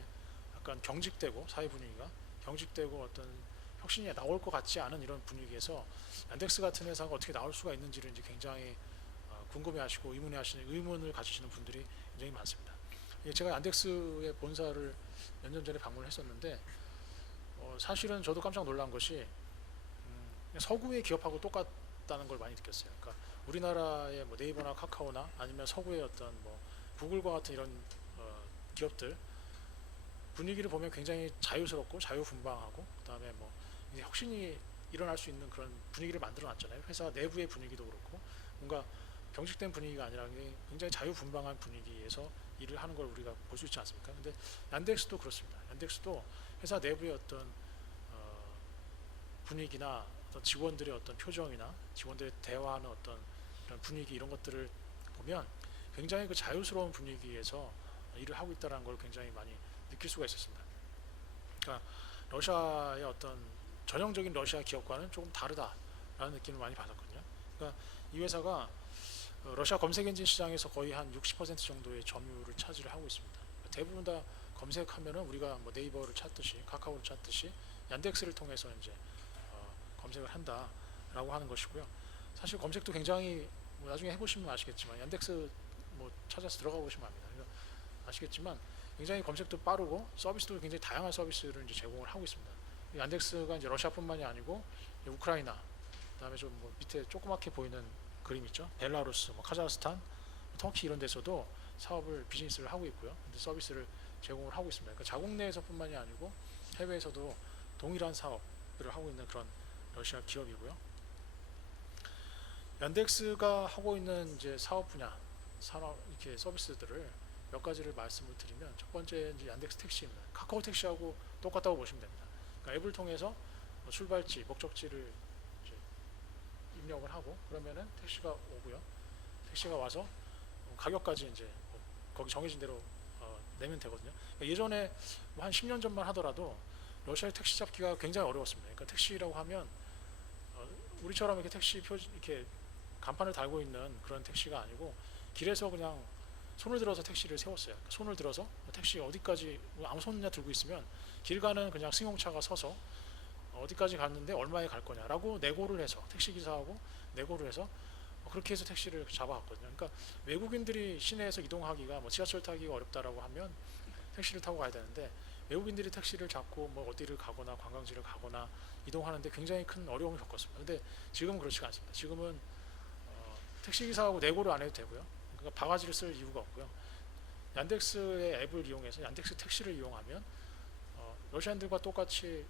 약간 경직되고 사회 분위기가 경직되고 어떤 혁신이 나올 것 같지 않은 이런 분위기에서 얀덱스 같은 회사가 어떻게 나올 수가 있는지를 이제 굉장히 궁금해하시고 의문을 가지시는 분들이 굉장히 많습니다. 제가 얀덱스의 본사를 몇 년 전에 방문을 했었는데, 사실은 저도 깜짝 놀란 것이 서구의 기업하고 똑같다는 걸 많이 느꼈어요. 그러니까 우리나라의 뭐 네이버나 카카오나 아니면 서구의 어떤 뭐 구글과 같은 이런 기업들 분위기를 보면 굉장히 자유스럽고 자유분방하고, 그다음에 뭐 이제 혁신이 일어날 수 있는 그런 분위기를 만들어 놨잖아요. 회사 내부의 분위기도 그렇고 뭔가 경직된 분위기가 아니라 굉장히 자유분방한 분위기에서 일을 하는 걸 우리가 볼 수 있지 않습니까? 근데 얀덱스도 그렇습니다. 얀덱스도 회사 내부의 어떤 분위기나 어떤 직원들의 어떤 표정이나 직원들의 대화하는 어떤 이런 분위기, 이런 것들을 보면 굉장히 그 자유스러운 분위기에서 일을 하고 있다는 걸 굉장히 많이 느낄 수가 있었습니다. 그러니까 러시아의 어떤 전형적인 러시아 기업과는 조금 다르다라는 느낌을 많이 받았거든요. 그러니까 이 회사가 러시아 검색 엔진 시장에서 거의 한 60% 정도의 점유율을 차지를 하고 있습니다. 대부분 다 검색하면은 우리가 뭐 네이버를 찾듯이 카카오를 찾듯이 얀덱스를 통해서 이제 검색을 한다라고 하는 것이고요. 사실 검색도 굉장히 뭐 나중에 해보시면 아시겠지만 얀덱스 뭐 찾아서 들어가 보시면 압니다. 아시겠지만 굉장히 검색도 빠르고 서비스도 굉장히 다양한 서비스를 이제 제공을 하고 있습니다. 얀덱스가 이제 러시아뿐만이 아니고 우크라이나, 그다음에 좀 뭐 밑에 조그맣게 보이는 그림 있죠. 벨라루스, 뭐 카자흐스탄, 터키 이런 데서도 비즈니스를 하고 있고요. 근데 서비스를 제공을 하고 있습니다. 그러니까 자국 내에서뿐만이 아니고 해외에서도 동일한 사업을 하고 있는 그런 러시아 기업이고요. 얀덱스가 하고 있는 이제 사업 분야, 산업 이렇게 서비스들을 몇 가지를 말씀을 드리면, 첫 번째 이제 얀덱스 택시입니다. 카카오 택시하고 똑같다고 보시면 됩니다. 그러니까 앱을 통해서 출발지, 목적지를 이제 입력을 하고 그러면은 택시가 오고요. 택시가 와서 가격까지 이제 거기 정해진 대로 내면 되거든요. 그러니까 예전에 한 10년 전만 하더라도 러시아의 택시 잡기가 굉장히 어려웠습니다. 그러니까 택시라고 하면 우리처럼 이렇게 택시 이렇게 간판을 달고 있는 그런 택시가 아니고 길에서 그냥 손을 들어서 택시를 세웠어요. 그러니까 손을 들어서 택시 어디까지 아무 손이나 들고 있으면 길 가는 그냥 승용차가 서서 어디까지 갔는데 얼마에 갈 거냐라고 내고를 해서 택시기사하고 내고를 해서 그렇게 해서 택시를 잡아갔거든요. 그러니까 외국인들이 시내에서 이동하기가 뭐 지하철 타기가 어렵다라고 하면 택시를 타고 가야 되는데, 외국인들이 택시를 잡고 뭐 어디를 가거나 관광지를 가거나 이동하는데 굉장히 큰 어려움을 겪었습니다. 근데 지금은 그렇지가 않습니다. 지금은 택시기사하고 내고를 안 해도 되고요. 그러니까 바가지를 쓸 이유가 없고요. 얀덱스의 앱을 이용해서 얀덱스 택시를 이용하면 러시안들과 똑같이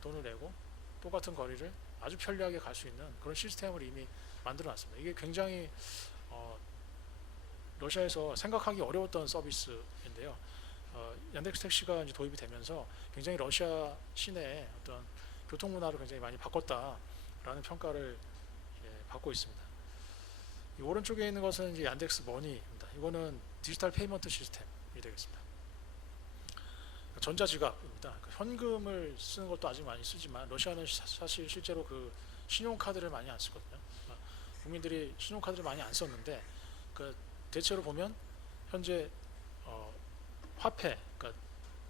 돈을 내고 똑같은 거리를 아주 편리하게 갈 수 있는 그런 시스템을 이미 만들어 놨습니다. 이게 굉장히 러시아에서 생각하기 어려웠던 서비스인데요. 얀덱스 택시가 이제 도입이 되면서 굉장히 러시아 시내의 어떤 교통 문화를 굉장히 많이 바꿨다라는 평가를 받고 있습니다. 이 오른쪽에 있는 것은 이제 얀덱스 머니입니다. 이거는 디지털 페이먼트 시스템이 되겠습니다. 전자지갑입니다. 현금을 쓰는 것도 아직 많이 쓰지만 러시아는 사실 실제로 그 신용카드를 많이 안 쓰거든요. 국민들이 신용카드를 많이 안 썼는데 대체로 보면 현재 화폐, 그러니까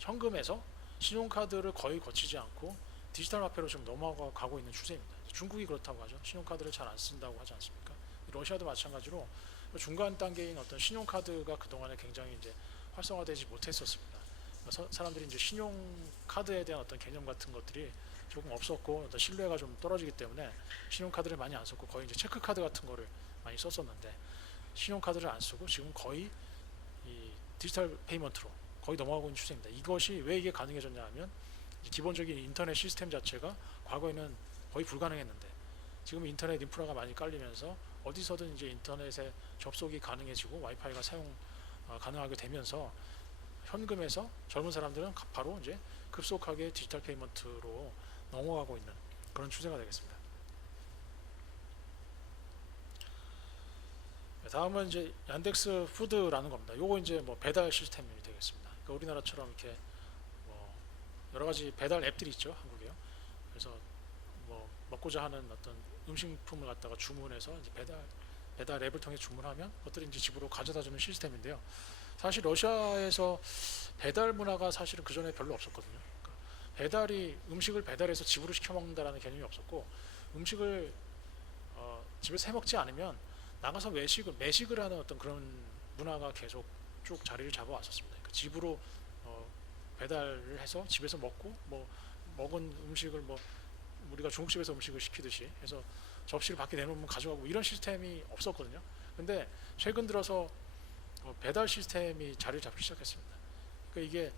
현금에서 신용카드를 거의 거치지 않고 디지털 화폐로 좀 넘어가고 있는 추세입니다. 중국이 그렇다고 하죠. 신용카드를 잘 안 쓴다고 하지 않습니까? 러시아도 마찬가지로 중간 단계인 어떤 신용카드가 그동안에 굉장히 이제 활성화되지 못했었습니다. 사람들이 이제 신용카드에 대한 어떤 개념 같은 것들이 조금 없었고 어떤 신뢰가 좀 떨어지기 때문에 신용카드를 많이 안 썼고 거의 이제 체크카드 같은 거를 많이 썼었는데 신용카드를 안 쓰고 지금 거의 이 디지털 페이먼트로 거의 넘어가고 있는 추세입니다. 이것이 왜 이게 가능해졌냐 하면 기본적인 인터넷 시스템 자체가 과거에는 거의 불가능했는데 지금 인터넷 인프라가 많이 깔리면서 어디서든 이제 인터넷에 접속이 가능해지고 와이파이가 사용 가능하게 되면서 현금에서 젊은 사람들은 바로 이제 급속하게 디지털 페이먼트로 넘어가고 있는 그런 추세가 되겠습니다. 다음은 이제 얀덱스 푸드라는 겁니다. 요거 이제 뭐 배달 시스템이 되겠습니다. 그러니까 우리나라처럼 이렇게 뭐 여러 가지 배달 앱들이 있죠, 한국에요. 그래서 뭐 먹고자 하는 어떤 음식품을 갖다가 주문해서 이제 배달 앱을 통해 주문하면 그것들이 이제 집으로 가져다 주는 시스템인데요. 사실 러시아에서 배달 문화가 사실은 그 전에 별로 없었거든요. 그러니까 음식을 배달해서 집으로 시켜 먹는다라는 개념이 없었고 음식을 집에서 해 먹지 않으면 나가서 매식을 하는 어떤 그런 문화가 계속 쭉 자리를 잡아왔었습니다. 그러니까 집으로 배달을 해서 집에서 먹고 뭐 먹은 음식을 뭐 우리가 중국집에서 음식을 시키듯이 해서 접시를 밖에 내놓으면 가져가고 이런 시스템이 없었거든요. 근데 최근 들어서 배달 시스템이 자리를 잡기 시작했습니다. 그러니까 이게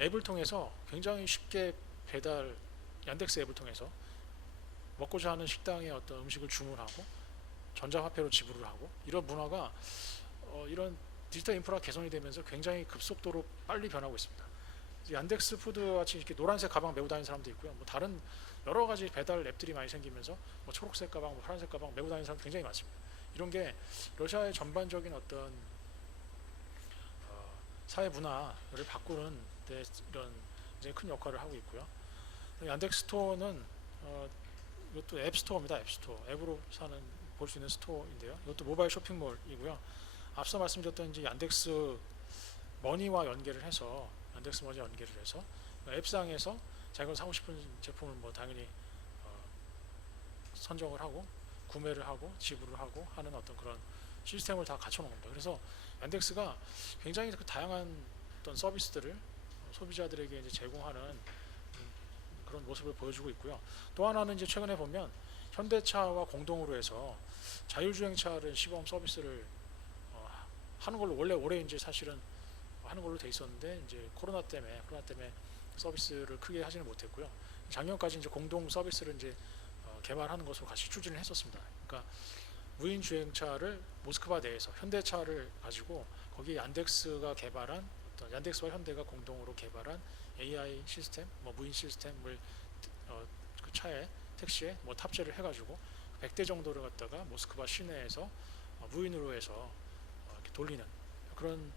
앱을 통해서 굉장히 쉽게 얀덱스 앱을 통해서 먹고자 하는 식당에 어떤 음식을 주문하고 전자화폐로 지불을 하고 이런 문화가 이런 디지털 인프라 개선이 되면서 굉장히 급속도로 빨리 변하고 있습니다. 얀덱스 푸드 같이 이렇게 노란색 가방 메고 다니는 사람도 있고요. 뭐 다른 여러 가지 배달 앱들이 많이 생기면서 뭐 초록색 가방, 뭐 파란색 가방 메고 다니는 사람 굉장히 많습니다. 이런 게 러시아의 전반적인 어떤 사회 문화를 바꾸는 데 이런 굉장히 큰 역할을 하고 있고요. 얀덱스 스토어는 이것도 앱 스토어입니다. 앱 스토어. 앱으로 볼 수 있는 스토어인데요. 이것도 모바일 쇼핑몰이고요. 앞서 말씀드렸던 이제 얀덱스 머니와 연계를 해서 앱상에서 자기가 사고 싶은 제품을 뭐 당연히 선정을 하고 구매를 하고 지불을 하고 하는 어떤 그런 시스템을 다 갖춰놓은 겁니다. 그래서 얀덱스가 굉장히 그 다양한 어떤 서비스들을 소비자들에게 이제 제공하는 그런 모습을 보여주고 있고요. 또 하나는 이제 최근에 보면 현대차와 공동으로 해서 자율주행차를 시범 서비스를 하는 걸로 원래 올해 이제 사실은 하는 걸로 돼 있었는데 이제 코로나 때문에 서비스를 크게 하지는 못했고요. 작년까지 이제 공동 서비스를 이제 개발하는 것으로 같이 추진을 했었습니다. 그러니까 무인 주행차를 모스크바 내에서 현대차를 가지고 거기 얀덱스가 개발한 어떤 얀덱스와 현대가 공동으로 개발한 AI 시스템, 뭐 무인 시스템을 그 차에 택시에 뭐 탑재를 해가지고 100대 정도를 갖다가 모스크바 시내에서 무인으로 해서 이렇게 돌리는 그런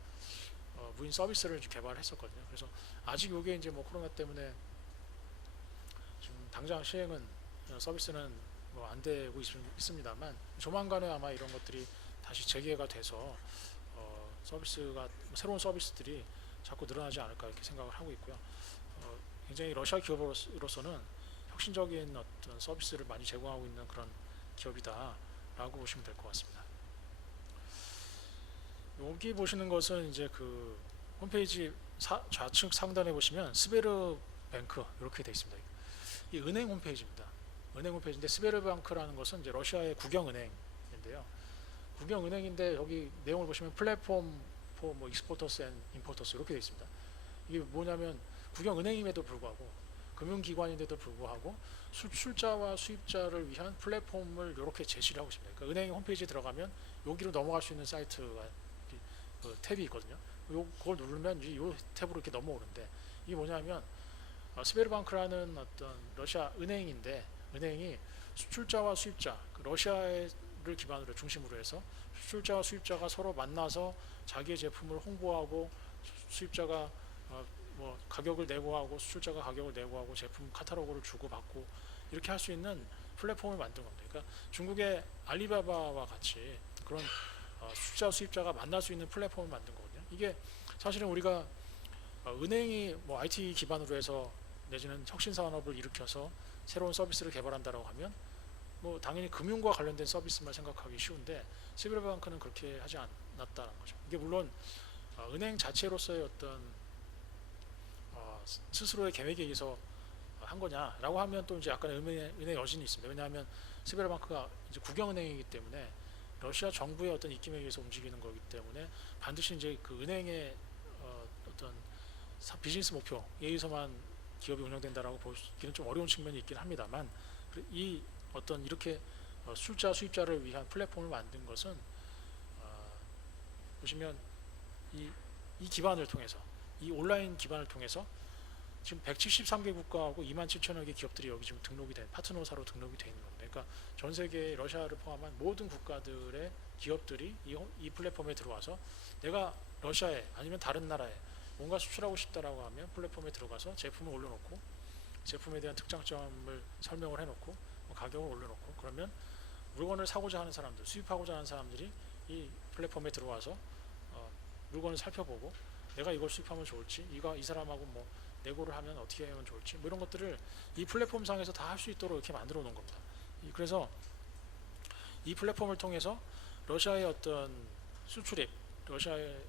무인 서비스를 개발했었거든요. 그래서 아직 이게 이제 뭐 코로나 때문에 지금 당장 시행은 서비스는 뭐 안 되고 있습니다만 조만간에 아마 이런 것들이 다시 재개가 돼서 서비스가 새로운 서비스들이 자꾸 늘어나지 않을까 이렇게 생각을 하고 있고요. 굉장히 러시아 기업으로서는 혁신적인 어떤 서비스를 많이 제공하고 있는 그런 기업이다라고 보시면 될 것 같습니다. 여기 보시는 것은 이제 그 홈페이지 좌측 상단에 보시면 스베르뱅크 이렇게 되어 있습니다. 이 은행 홈페이지입니다. 은행 홈페이지인데 스베르뱅크라는 것은 이제 러시아의 국영은행인데요. 국영은행인데 여기 내용을 보시면 플랫폼 포 뭐 익스포터스 앤 임포터스 이렇게 되어 있습니다. 이게 뭐냐면 국영은행임에도 불구하고 금융기관인데도 불구하고 수출자와 수입자를 위한 플랫폼을 이렇게 제시를 하고 있습니다. 그러니까 은행 홈페이지에 들어가면 여기로 넘어갈 수 있는 사이트가 그 탭이 있거든요. 그걸 누르면 이 탭으로 이렇게 넘어오는데 이게 뭐냐면 스베르방크라는 어떤 러시아 은행인데 은행이 수출자와 수입자, 러시아를 기반으로 중심으로 해서 수출자와 수입자가 서로 만나서 자기의 제품을 홍보하고 수입자가 뭐 가격을 내고하고 수출자가 가격을 내고하고 제품 카탈로그를 주고받고 이렇게 할 수 있는 플랫폼을 만든 겁니다. 그러니까 중국의 알리바바와 같이 그런 수출자 수입자가 만날 수 있는 플랫폼을 만든 거거든요. 이게 사실은 우리가 은행이 뭐 IT 기반으로 해서 내지는 혁신 산업을 일으켜서 새로운 서비스를 개발한다라고 하면 뭐 당연히 금융과 관련된 서비스만 생각하기 쉬운데 스베르방크는 그렇게 하지 않았다는 거죠. 이게 물론 은행 자체로서의 어떤 스스로의 계획에 의해서 한 거냐라고 하면 또 이제 약간 의문의 여진이 있습니다. 왜냐하면 스베르방크가 이제 국영은행이기 때문에 러시아 정부의 어떤 입김에 의해서 움직이는 거기 때문에 반드시 이제 그 은행의 어떤 비즈니스 목표에 의해서만 기업이 운영된다라고 보기는 좀 어려운 측면이 있긴 합니다만, 이 어떤 이렇게 출자 수입자를 위한 플랫폼을 만든 것은 보시면 이 기반을 통해서, 이 온라인 기반을 통해서 지금 173개 국가하고 27,000여 개 기업들이 여기 지금 등록이 된, 파트너사로 등록이 되어 있는 겁니다. 그러니까 전 세계 러시아를 포함한 모든 국가들의 기업들이 이 플랫폼에 들어와서 내가 러시아에 아니면 다른 나라에 뭔가 수출하고 싶다라고 하면 플랫폼에 들어가서 제품을 올려놓고 제품에 대한 특장점을 설명을 해놓고 가격을 올려놓고, 그러면 물건을 사고자 하는 사람들, 수입하고자 하는 사람들이 이 플랫폼에 들어와서 물건을 살펴보고 내가 이걸 수입하면 좋을지, 이 사람하고 뭐 내고를 하면 어떻게 하면 좋을지, 뭐 이런 것들을 이 플랫폼 상에서 다 할 수 있도록 이렇게 만들어 놓은 겁니다. 그래서 이 플랫폼을 통해서 러시아의 어떤 수출입, 러시아의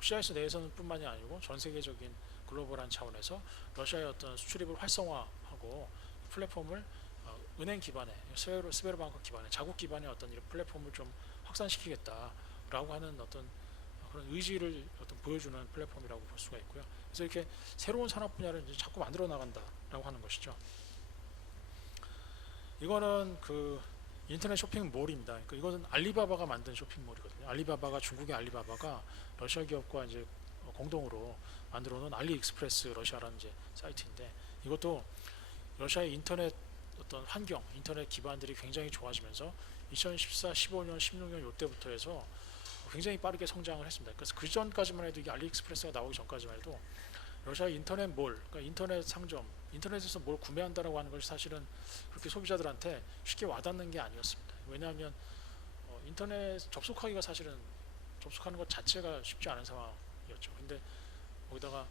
CIS 내에서는 뿐만이 아니고 전 세계적인 글로벌한 차원에서 러시아의 어떤 수출입을 활성화하고 플랫폼을 은행 기반의 스베르방크 기반의 자국 기반의 어떤 이런 플랫폼을 좀 확산시키겠다라고 하는 어떤 그런 의지를 어떤 보여주는 플랫폼이라고 볼 수가 있고요. 그래서 이렇게 새로운 산업 분야를 이제 자꾸 만들어 나간다라고 하는 것이죠. 이거는 그 인터넷 쇼핑몰입니다. 그러니까 이것은 알리바바가 만든 쇼핑몰이거든요. 알리바바가, 중국의 알리바바가 러시아 기업과 이제 공동으로 만들어 놓은 알리익스프레스 러시아라는 이제 사이트인데, 이것도 러시아의 인터넷 어떤 환경, 인터넷 기반들이 굉장히 좋아지면서 2014, 15년, 16년 이때부터 해서 굉장히 빠르게 성장을 했습니다. 그래서 그 전까지만 해도, 이게 알리익스프레스가 나오기 전까지만 해도 러시아 인터넷 몰, 그러니까 인터넷 상점, 인터넷에서 뭘 구매한다라고 하는 것이 사실은 그렇게 소비자들한테 쉽게 와닿는 게 아니었습니다. 왜냐하면 인터넷 접속하기가 사실은 접속하는 것 자체가 쉽지 않은 상황이었죠. 근데 거기다가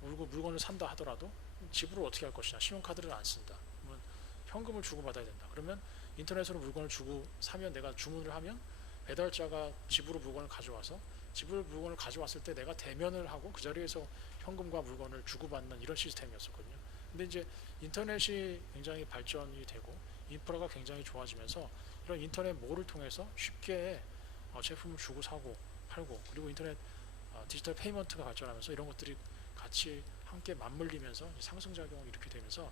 물건을 산다 하더라도 지불을 어떻게 할 것이냐, 신용카드를 안 쓴다, 그러면 현금을 주고받아야 된다. 그러면 인터넷으로 물건을 주고 사면, 내가 주문을 하면 배달자가 집으로 물건을 가져와서, 집으로 물건을 가져왔을 때 내가 대면을 하고 그 자리에서 현금과 물건을 주고받는 이런 시스템이었었거든요. 근데 이제 인터넷이 굉장히 발전이 되고 인프라가 굉장히 좋아지면서 이런 인터넷 몰을 통해서 쉽게 제품을 주고 사고 팔고, 그리고 인터넷 디지털 페이먼트가 발전하면서 이런 것들이 같이 함께 맞물리면서 상승작용을 일으키게 되면서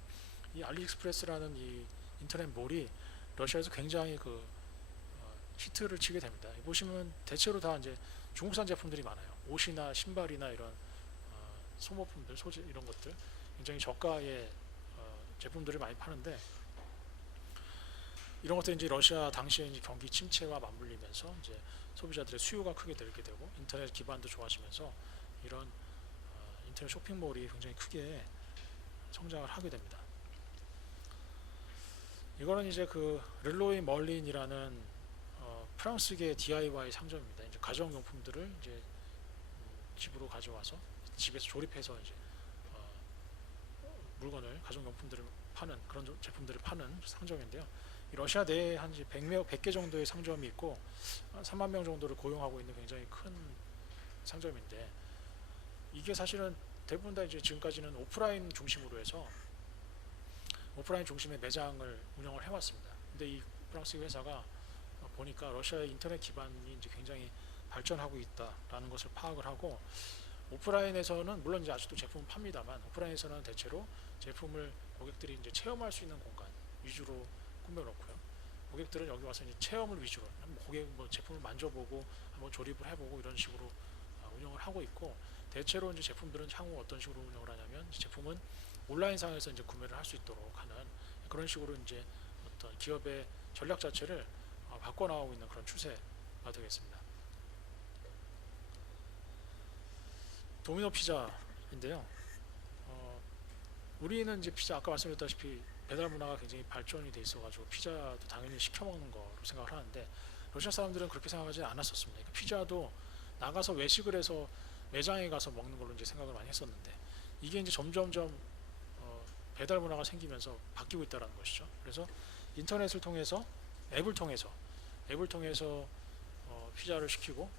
이 알리익스프레스라는 이 인터넷 몰이 러시아에서 굉장히 그 히트를 치게 됩니다. 보시면 대체로 다 이제 중국산 제품들이 많아요. 옷이나 신발이나 이런 소모품들, 소재 이런 것들 굉장히 저가의 제품들을 많이 파는데, 이런 것들이 이제 러시아 당시에 이제 경기 침체와 맞물리면서 이제 소비자들의 수요가 크게 늘게 되고 인터넷 기반도 좋아지면서 이런 인터넷 쇼핑몰이 굉장히 크게 성장을 하게 됩니다. 이거는 이제 그 르로이 멀린이라는 프랑스계 DIY 상점입니다. 이제 가정용품들을 이제 집으로 가져와서 집에서 조립해서 이제 물건을, 가정용품들을 파는 그런 제품들을 파는 상점인데요. 러시아 내에 한 100개 정도의 상점이 있고 3만 명 정도를 고용하고 있는 굉장히 큰 상점인데, 이게 사실은 대부분 다 이제 지금까지는 오프라인 중심으로 해서 오프라인 중심의 매장을 운영을 해왔습니다. 근데 이 프랑스 회사가 보니까 러시아의 인터넷 기반이 이제 굉장히 발전하고 있다라는 것을 파악을 하고, 오프라인에서는 물론 이제 아직도 제품을 팝니다만 오프라인에서는 대체로 제품을 고객들이 이제 체험할 수 있는 공간 위주로 꾸며놓고요. 고객들은 여기 와서 이제 체험을 위주로, 고객 뭐 제품을 만져보고 한번 조립을 해보고 이런 식으로 운영을 하고 있고, 대체로 이제 제품들은 향후 어떤 식으로 운영을 하냐면, 제품은 온라인상에서 이제 구매를 할 수 있도록 하는 그런 식으로 이제 어떤 기업의 전략 자체를 바꿔 나가고 있는 그런 추세가 되겠습니다. 도미노 피자인데요. 우리는 이제 피자, 아까 말씀드렸다시피 배달 문화가 굉장히 발전이 돼 있어가지고 피자도 당연히 시켜 먹는 거로 생각을 하는데, 러시아 사람들은 그렇게 생각하지 않았었습니다. 그러니까 피자도 나가서 외식을 해서 매장에 가서 먹는 걸로 이제 생각을 많이 했었는데, 이게 이제 점점점 배달 문화가 생기면서 바뀌고 있다는 것이죠. 그래서 인터넷을 통해서 앱을 통해서 피자를 시키고,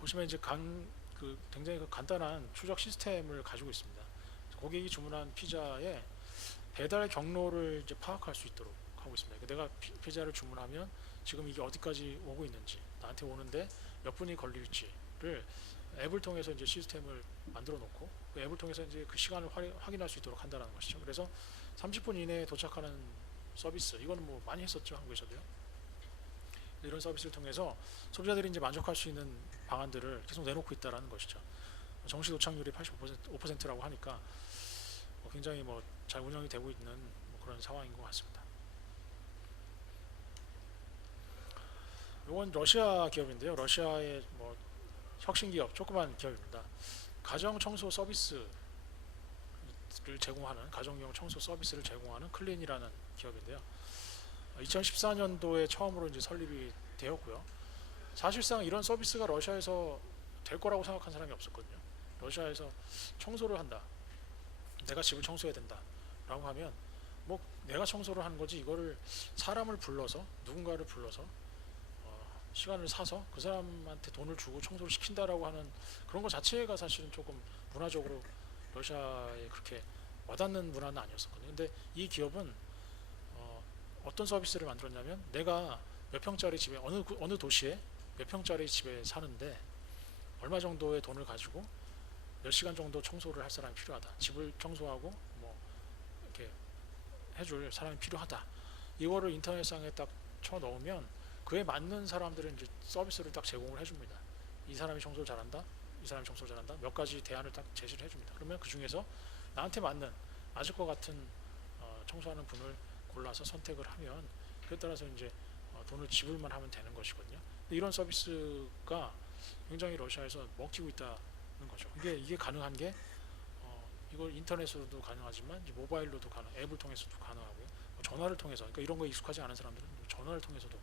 보시면 이제 그 굉장히 그 간단한 추적 시스템을 가지고 있습니다. 고객이 주문한 피자의 배달 경로를 이제 파악할 수 있도록 하고 있습니다. 내가 피자를 주문하면 지금 이게 어디까지 오고 있는지, 나한테 오는데 몇 분이 걸릴지를 앱을 통해서 이제 시스템을 만들어 놓고 그 앱을 통해서 이제 그 시간을 확인할 수 있도록 한다는 것이죠. 그래서 30분 이내에 도착하는 서비스, 이거는 뭐 많이 했었죠, 한국에서도요. 이런 서비스를 통해서 소비자들이 이제 만족할 수 있는 방안들을 계속 내놓고 있다라는 것이죠. 정시 도착률이 85%라고 하니까 굉장히 뭐 잘 운영이 되고 있는 뭐 그런 상황인 것 같습니다. 이건 러시아 기업인데요. 러시아의 뭐 혁신 기업, 조그만 기업입니다. 가정 청소 서비스를 제공하는, 가정용 청소 서비스를 제공하는 클린이라는 기업인데요. 2014년도에 처음으로 이제 설립이 되었고요. 사실상 이런 서비스가 러시아에서 될 거라고 생각한 사람이 없었거든요. 러시아에서 청소를 한다, 내가 집을 청소해야 된다 라고 하면 뭐 내가 청소를 하는 거지, 이거를 사람을 불러서, 누군가를 불러서 시간을 사서 그 사람한테 돈을 주고 청소를 시킨다라고 하는 그런 것 자체가 사실은 조금 문화적으로 러시아에 그렇게 와닿는 문화는 아니었었거든요. 근데 이 기업은 어떤 서비스를 만들었냐면, 내가 몇 평짜리 집에, 어느 도시에 몇 평짜리 집에 사는데 얼마 정도의 돈을 가지고 몇 시간 정도 청소를 할 사람이 필요하다, 집을 청소하고 뭐 이렇게 해줄 사람이 필요하다, 이거를 인터넷상에 딱 쳐 넣으면 그에 맞는 사람들은 이제 서비스를 딱 제공을 해줍니다. 이 사람이 청소를 잘한다, 이 사람이 청소를 잘한다, 몇 가지 대안을 딱 제시를 해줍니다. 그러면 그 중에서 나한테 맞는, 맞을 것 같은 청소하는 분을 골라서 선택을 하면 그에 따라서 이제 돈을 지불만 하면 되는 것이거든요. 근데 이런 서비스가 굉장히 러시아에서 먹히고 있다는 거죠. 이게 가능한 게 이걸 인터넷으로도 가능하지만 이제 모바일로도 앱을 통해서도 가능하고요. 전화를 통해서, 그러니까 이런 거에 익숙하지 않은 사람들은 전화를 통해서도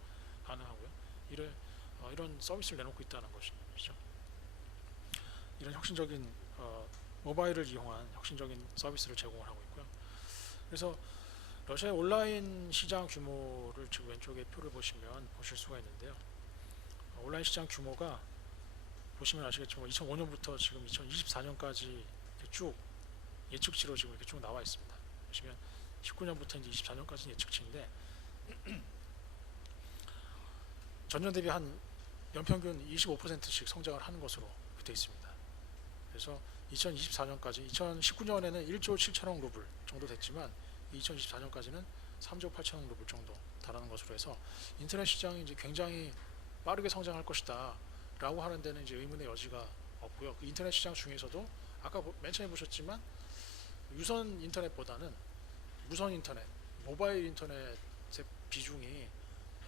가능하고요. 이런 서비스를 내놓고 있다는 것이죠. 이런 혁신적인 모바일을 이용한 혁신적인 서비스를 제공을 하고 있고요. 그래서 러시아의 온라인 시장 규모를 지금 왼쪽에 표를 보시면 보실 수가 있는데요. 온라인 시장 규모가 보시면 아시겠지만 2005년부터 지금 2024년까지 쭉 예측치로 지금 이렇게 쭉 나와 있습니다. 보시면 19년부터 이제 24년까지는 예측치인데 전년 대비 한 연평균 25%씩 성장을 하는 것으로 되어 있습니다. 그래서 2024년까지, 2019년에는 1조 7천억 루블 정도 됐지만 2024년까지는 3조 8천억 루블 정도 달하는 것으로 해서 인터넷 시장이 이제 굉장히 빠르게 성장할 것이다 라고 하는 데는 이제 의문의 여지가 없고요. 그 인터넷 시장 중에서도 아까 맨 처음에 보셨지만 유선 인터넷보다는 무선 인터넷, 모바일 인터넷의 비중이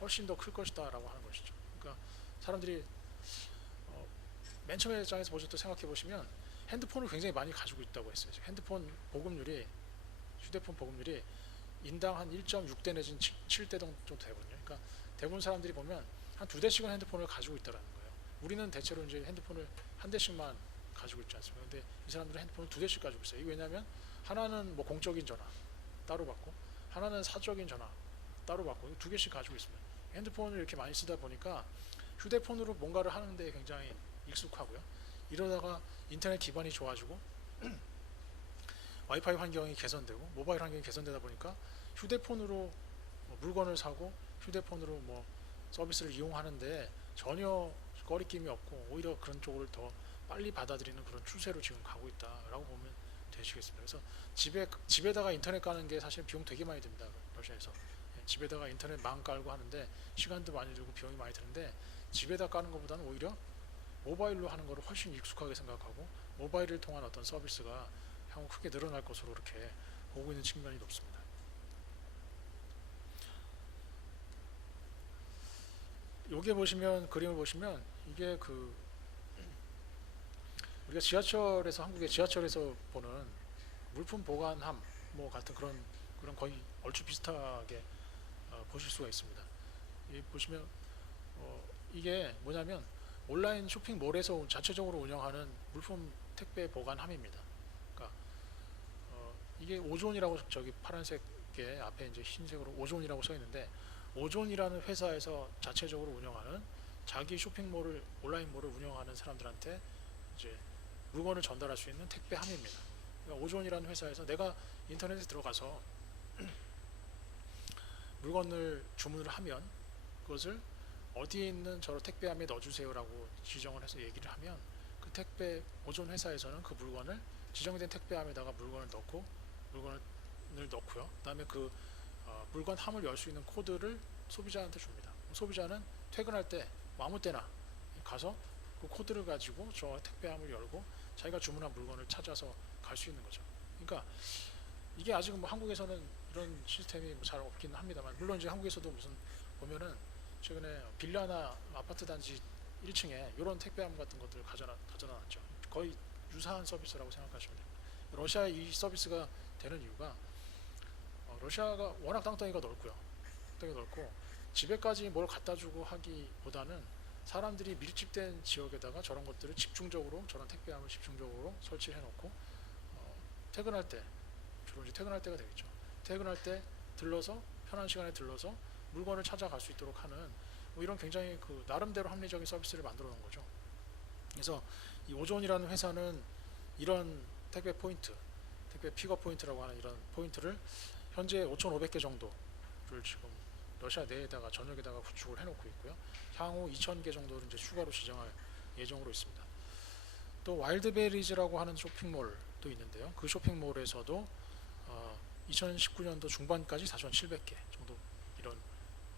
훨씬 더 클 것이다 라고 하는 것이죠. 그러니까 사람들이 맨 처음에 장에서 보셨던 생각해 보시면 핸드폰을 굉장히 많이 가지고 있다고 했어요. 핸드폰 보급률이, 휴대폰 보급률이 인당 한 1.6대 내지는 7대 정도 되거든요. 그러니까 대부분 사람들이 보면 한 2대씩은 핸드폰을 가지고 있다는 거예요. 우리는 대체로 이제 핸드폰을 한 대씩만 가지고 있지 않습니까? 근데 이 사람들은 핸드폰을 2대씩 가지고 있어요. 이게 왜냐하면 하나는 뭐 공적인 전화 따로 받고, 하나는 사적인 전화 따로 받고, 2개씩 가지고 있습니다. 핸드폰을 이렇게 많이 쓰다 보니까 휴대폰으로 뭔가를 하는데 굉장히 익숙하고요. 이러다가 인터넷 기반이 좋아지고 와이파이 환경이 개선되고 모바일 환경이 개선되다 보니까 휴대폰으로 뭐 물건을 사고 휴대폰으로 뭐 서비스를 이용하는데 전혀 거리낌이 없고 오히려 그런 쪽을 더 빨리 받아들이는 그런 추세로 지금 가고 있다라고 보면 되시겠습니다. 그래서 집에다가 인터넷 까는 게 사실 비용 되게 많이 듭니다. 러시아에서 집에다가 인터넷 망 깔고 하는데 시간도 많이 들고 비용이 많이 드는데, 집에다 까는 것보다는 오히려 모바일로 하는 것을 훨씬 익숙하게 생각하고 모바일을 통한 어떤 서비스가 향후 크게 늘어날 것으로 이렇게 보고 있는 측면이 높습니다. 여기에 보시면, 그림을 보시면 이게 우리가 지하철에서, 한국의 지하철에서 보는 물품 보관함 뭐 같은 그런 거의 얼추 비슷하게 보실 수가 있습니다. 보시면 이게 뭐냐면 온라인 쇼핑몰에서 자체적으로 운영하는 물품 택배 보관함입니다. 그러니까 이게 오존이라고, 저기 파란색에 앞에 이제 흰색으로 오존이라고 써 있는데, 오존이라는 회사에서 자체적으로 운영하는 자기 쇼핑몰을, 온라인몰을 운영하는 사람들한테 이제 물건을 전달할 수 있는 택배함입니다. 그러니까 오존이라는 회사에서 내가 인터넷에 들어가서 물건을 주문을 하면 그것을 어디에 있는 저 택배함에 넣어주세요라고 지정을 해서 얘기를 하면 그 택배 오존 회사에서는 그 물건을 지정된 택배함에다가 물건을 넣고요. 그다음에 그 물건 함을 열 수 있는 코드를 소비자한테 줍니다. 소비자는 퇴근할 때 아무 때나 가서 그 코드를 가지고 저 택배함을 열고 자기가 주문한 물건을 찾아서 갈 수 있는 거죠. 그러니까 이게 아직은 뭐 한국에서는 이런 시스템이 뭐 잘 없긴 합니다만, 물론 이제 한국에서도 무슨 보면은 최근에 빌라나 아파트 단지 1층에 이런 택배함 같은 것들을 가져놨죠. 거의 유사한 서비스라고 생각하시면 됩니다. 러시아에 이 서비스가 되는 이유가 러시아가 워낙 땅덩이가 넓고요. 땅덩이가 넓고 집에까지 뭘 갖다 주고 하기보다는 사람들이 밀집된 지역에다가 저런 것들을 집중적으로, 저런 택배함을 집중적으로 설치해 놓고 퇴근할 때, 주로 이제 퇴근할 때가 되겠죠. 퇴근할 때 들러서 편한 시간에 들러서 물건을 찾아갈 수 있도록 하는 뭐 이런 굉장히 그 나름대로 합리적인 서비스를 만들어 놓은 거죠. 그래서 이 오존이라는 회사는 이런 택배 포인트, 택배 픽업 포인트라고 하는 이런 포인트를 현재 5,500개 정도를 지금 러시아 내에다가 전역에다가 구축을 해놓고 있고요. 향후 2,000개 정도를 이제 추가로 지정할 예정으로 있습니다. 또 와일드베리즈라고 하는 쇼핑몰도 있는데요. 그 쇼핑몰에서도 2019년도 중반까지 4,700개 정도 이런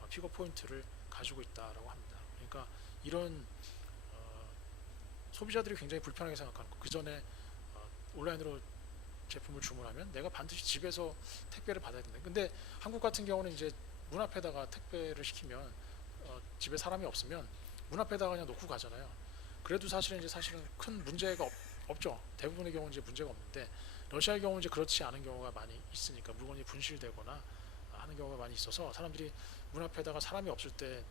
픽업 포인트를 가지고 있다라고 합니다. 그러니까 이런 소비자들이 굉장히 불편하게 생각하는 거. 그 전에 온라인으로 제품을 주문하면 내가 반드시 집에서 택배를 받아야 된다. 근데 한국 같은 경우는 이제 문 앞에다가 택배를 시키면 집에 사람이 없으면 문 앞에다가 그냥 놓고 가잖아요. 그래도 사실은 큰 문제가 없죠. 대부분의 경우는 이제 문제가 없는데 러시아의 경우는 이제 그렇지 않은 경우가 많이 있으니까 물건이 분실되거나 하는 경우가 많이 있어서 사람들이 문 앞에다가 사람이 없을 때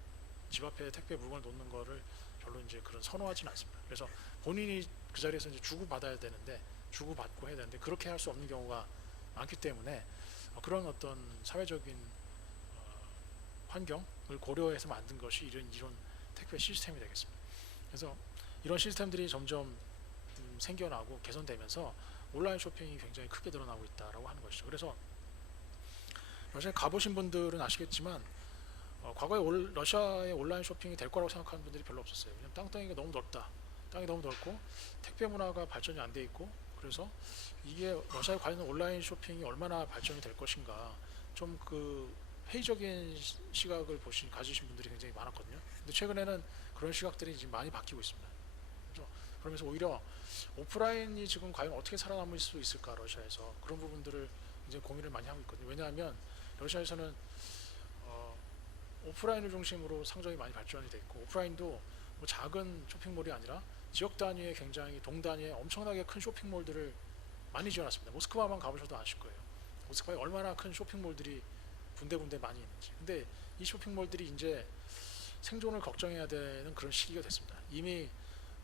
집 앞에 택배 물건을 놓는 거를 별로 이제 그런 선호하지는 않습니다. 그래서 본인이 그 자리에서 이제 주고 받아야 되는데 주고 받고 해야 되는데 그렇게 할 수 없는 경우가 많기 때문에 그런 어떤 사회적인 환경을 고려해서 만든 것이 이런 택배 시스템이 되겠습니다. 그래서 이런 시스템들이 점점 생겨나고 개선되면서 온라인 쇼핑이 굉장히 크게 늘어나고 있다라고 하는 것이죠. 그래서 러시아에 가보신 분들은 아시겠지만 과거에 러시아의 온라인 쇼핑이 될 거라고 생각하는 분들이 별로 없었어요. 왜냐하면 땅덩이가 너무 넓다. 땅이 너무 넓고 택배 문화가 발전이 안 돼 있고, 그래서 이게 러시아에 과연 온라인 쇼핑이 얼마나 발전이 될 것인가 좀 그 회의적인 시각을 가지신 분들이 굉장히 많았거든요. 근데 최근에는 그런 시각들이 지금 많이 바뀌고 있습니다. 그렇죠? 그러면서 오히려 오프라인이 지금 과연 어떻게 살아남을 수 있을까, 러시아에서 그런 부분들을 이제 고민을 많이 하고 있거든요. 왜냐하면 러시아에서는 오프라인을 중심으로 상점이 많이 발전이 돼 있고, 오프라인도 뭐 작은 쇼핑몰이 아니라 지역 단위의 굉장히 동단위의 엄청나게 큰 쇼핑몰들을 많이 지어놨습니다. 모스크바만 가보셔도 아실 거예요. 모스크바에 얼마나 큰 쇼핑몰들이 군데군데 많이 있는지. 근데 이 쇼핑몰들이 이제 생존을 걱정해야 되는 그런 시기가 됐습니다. 이미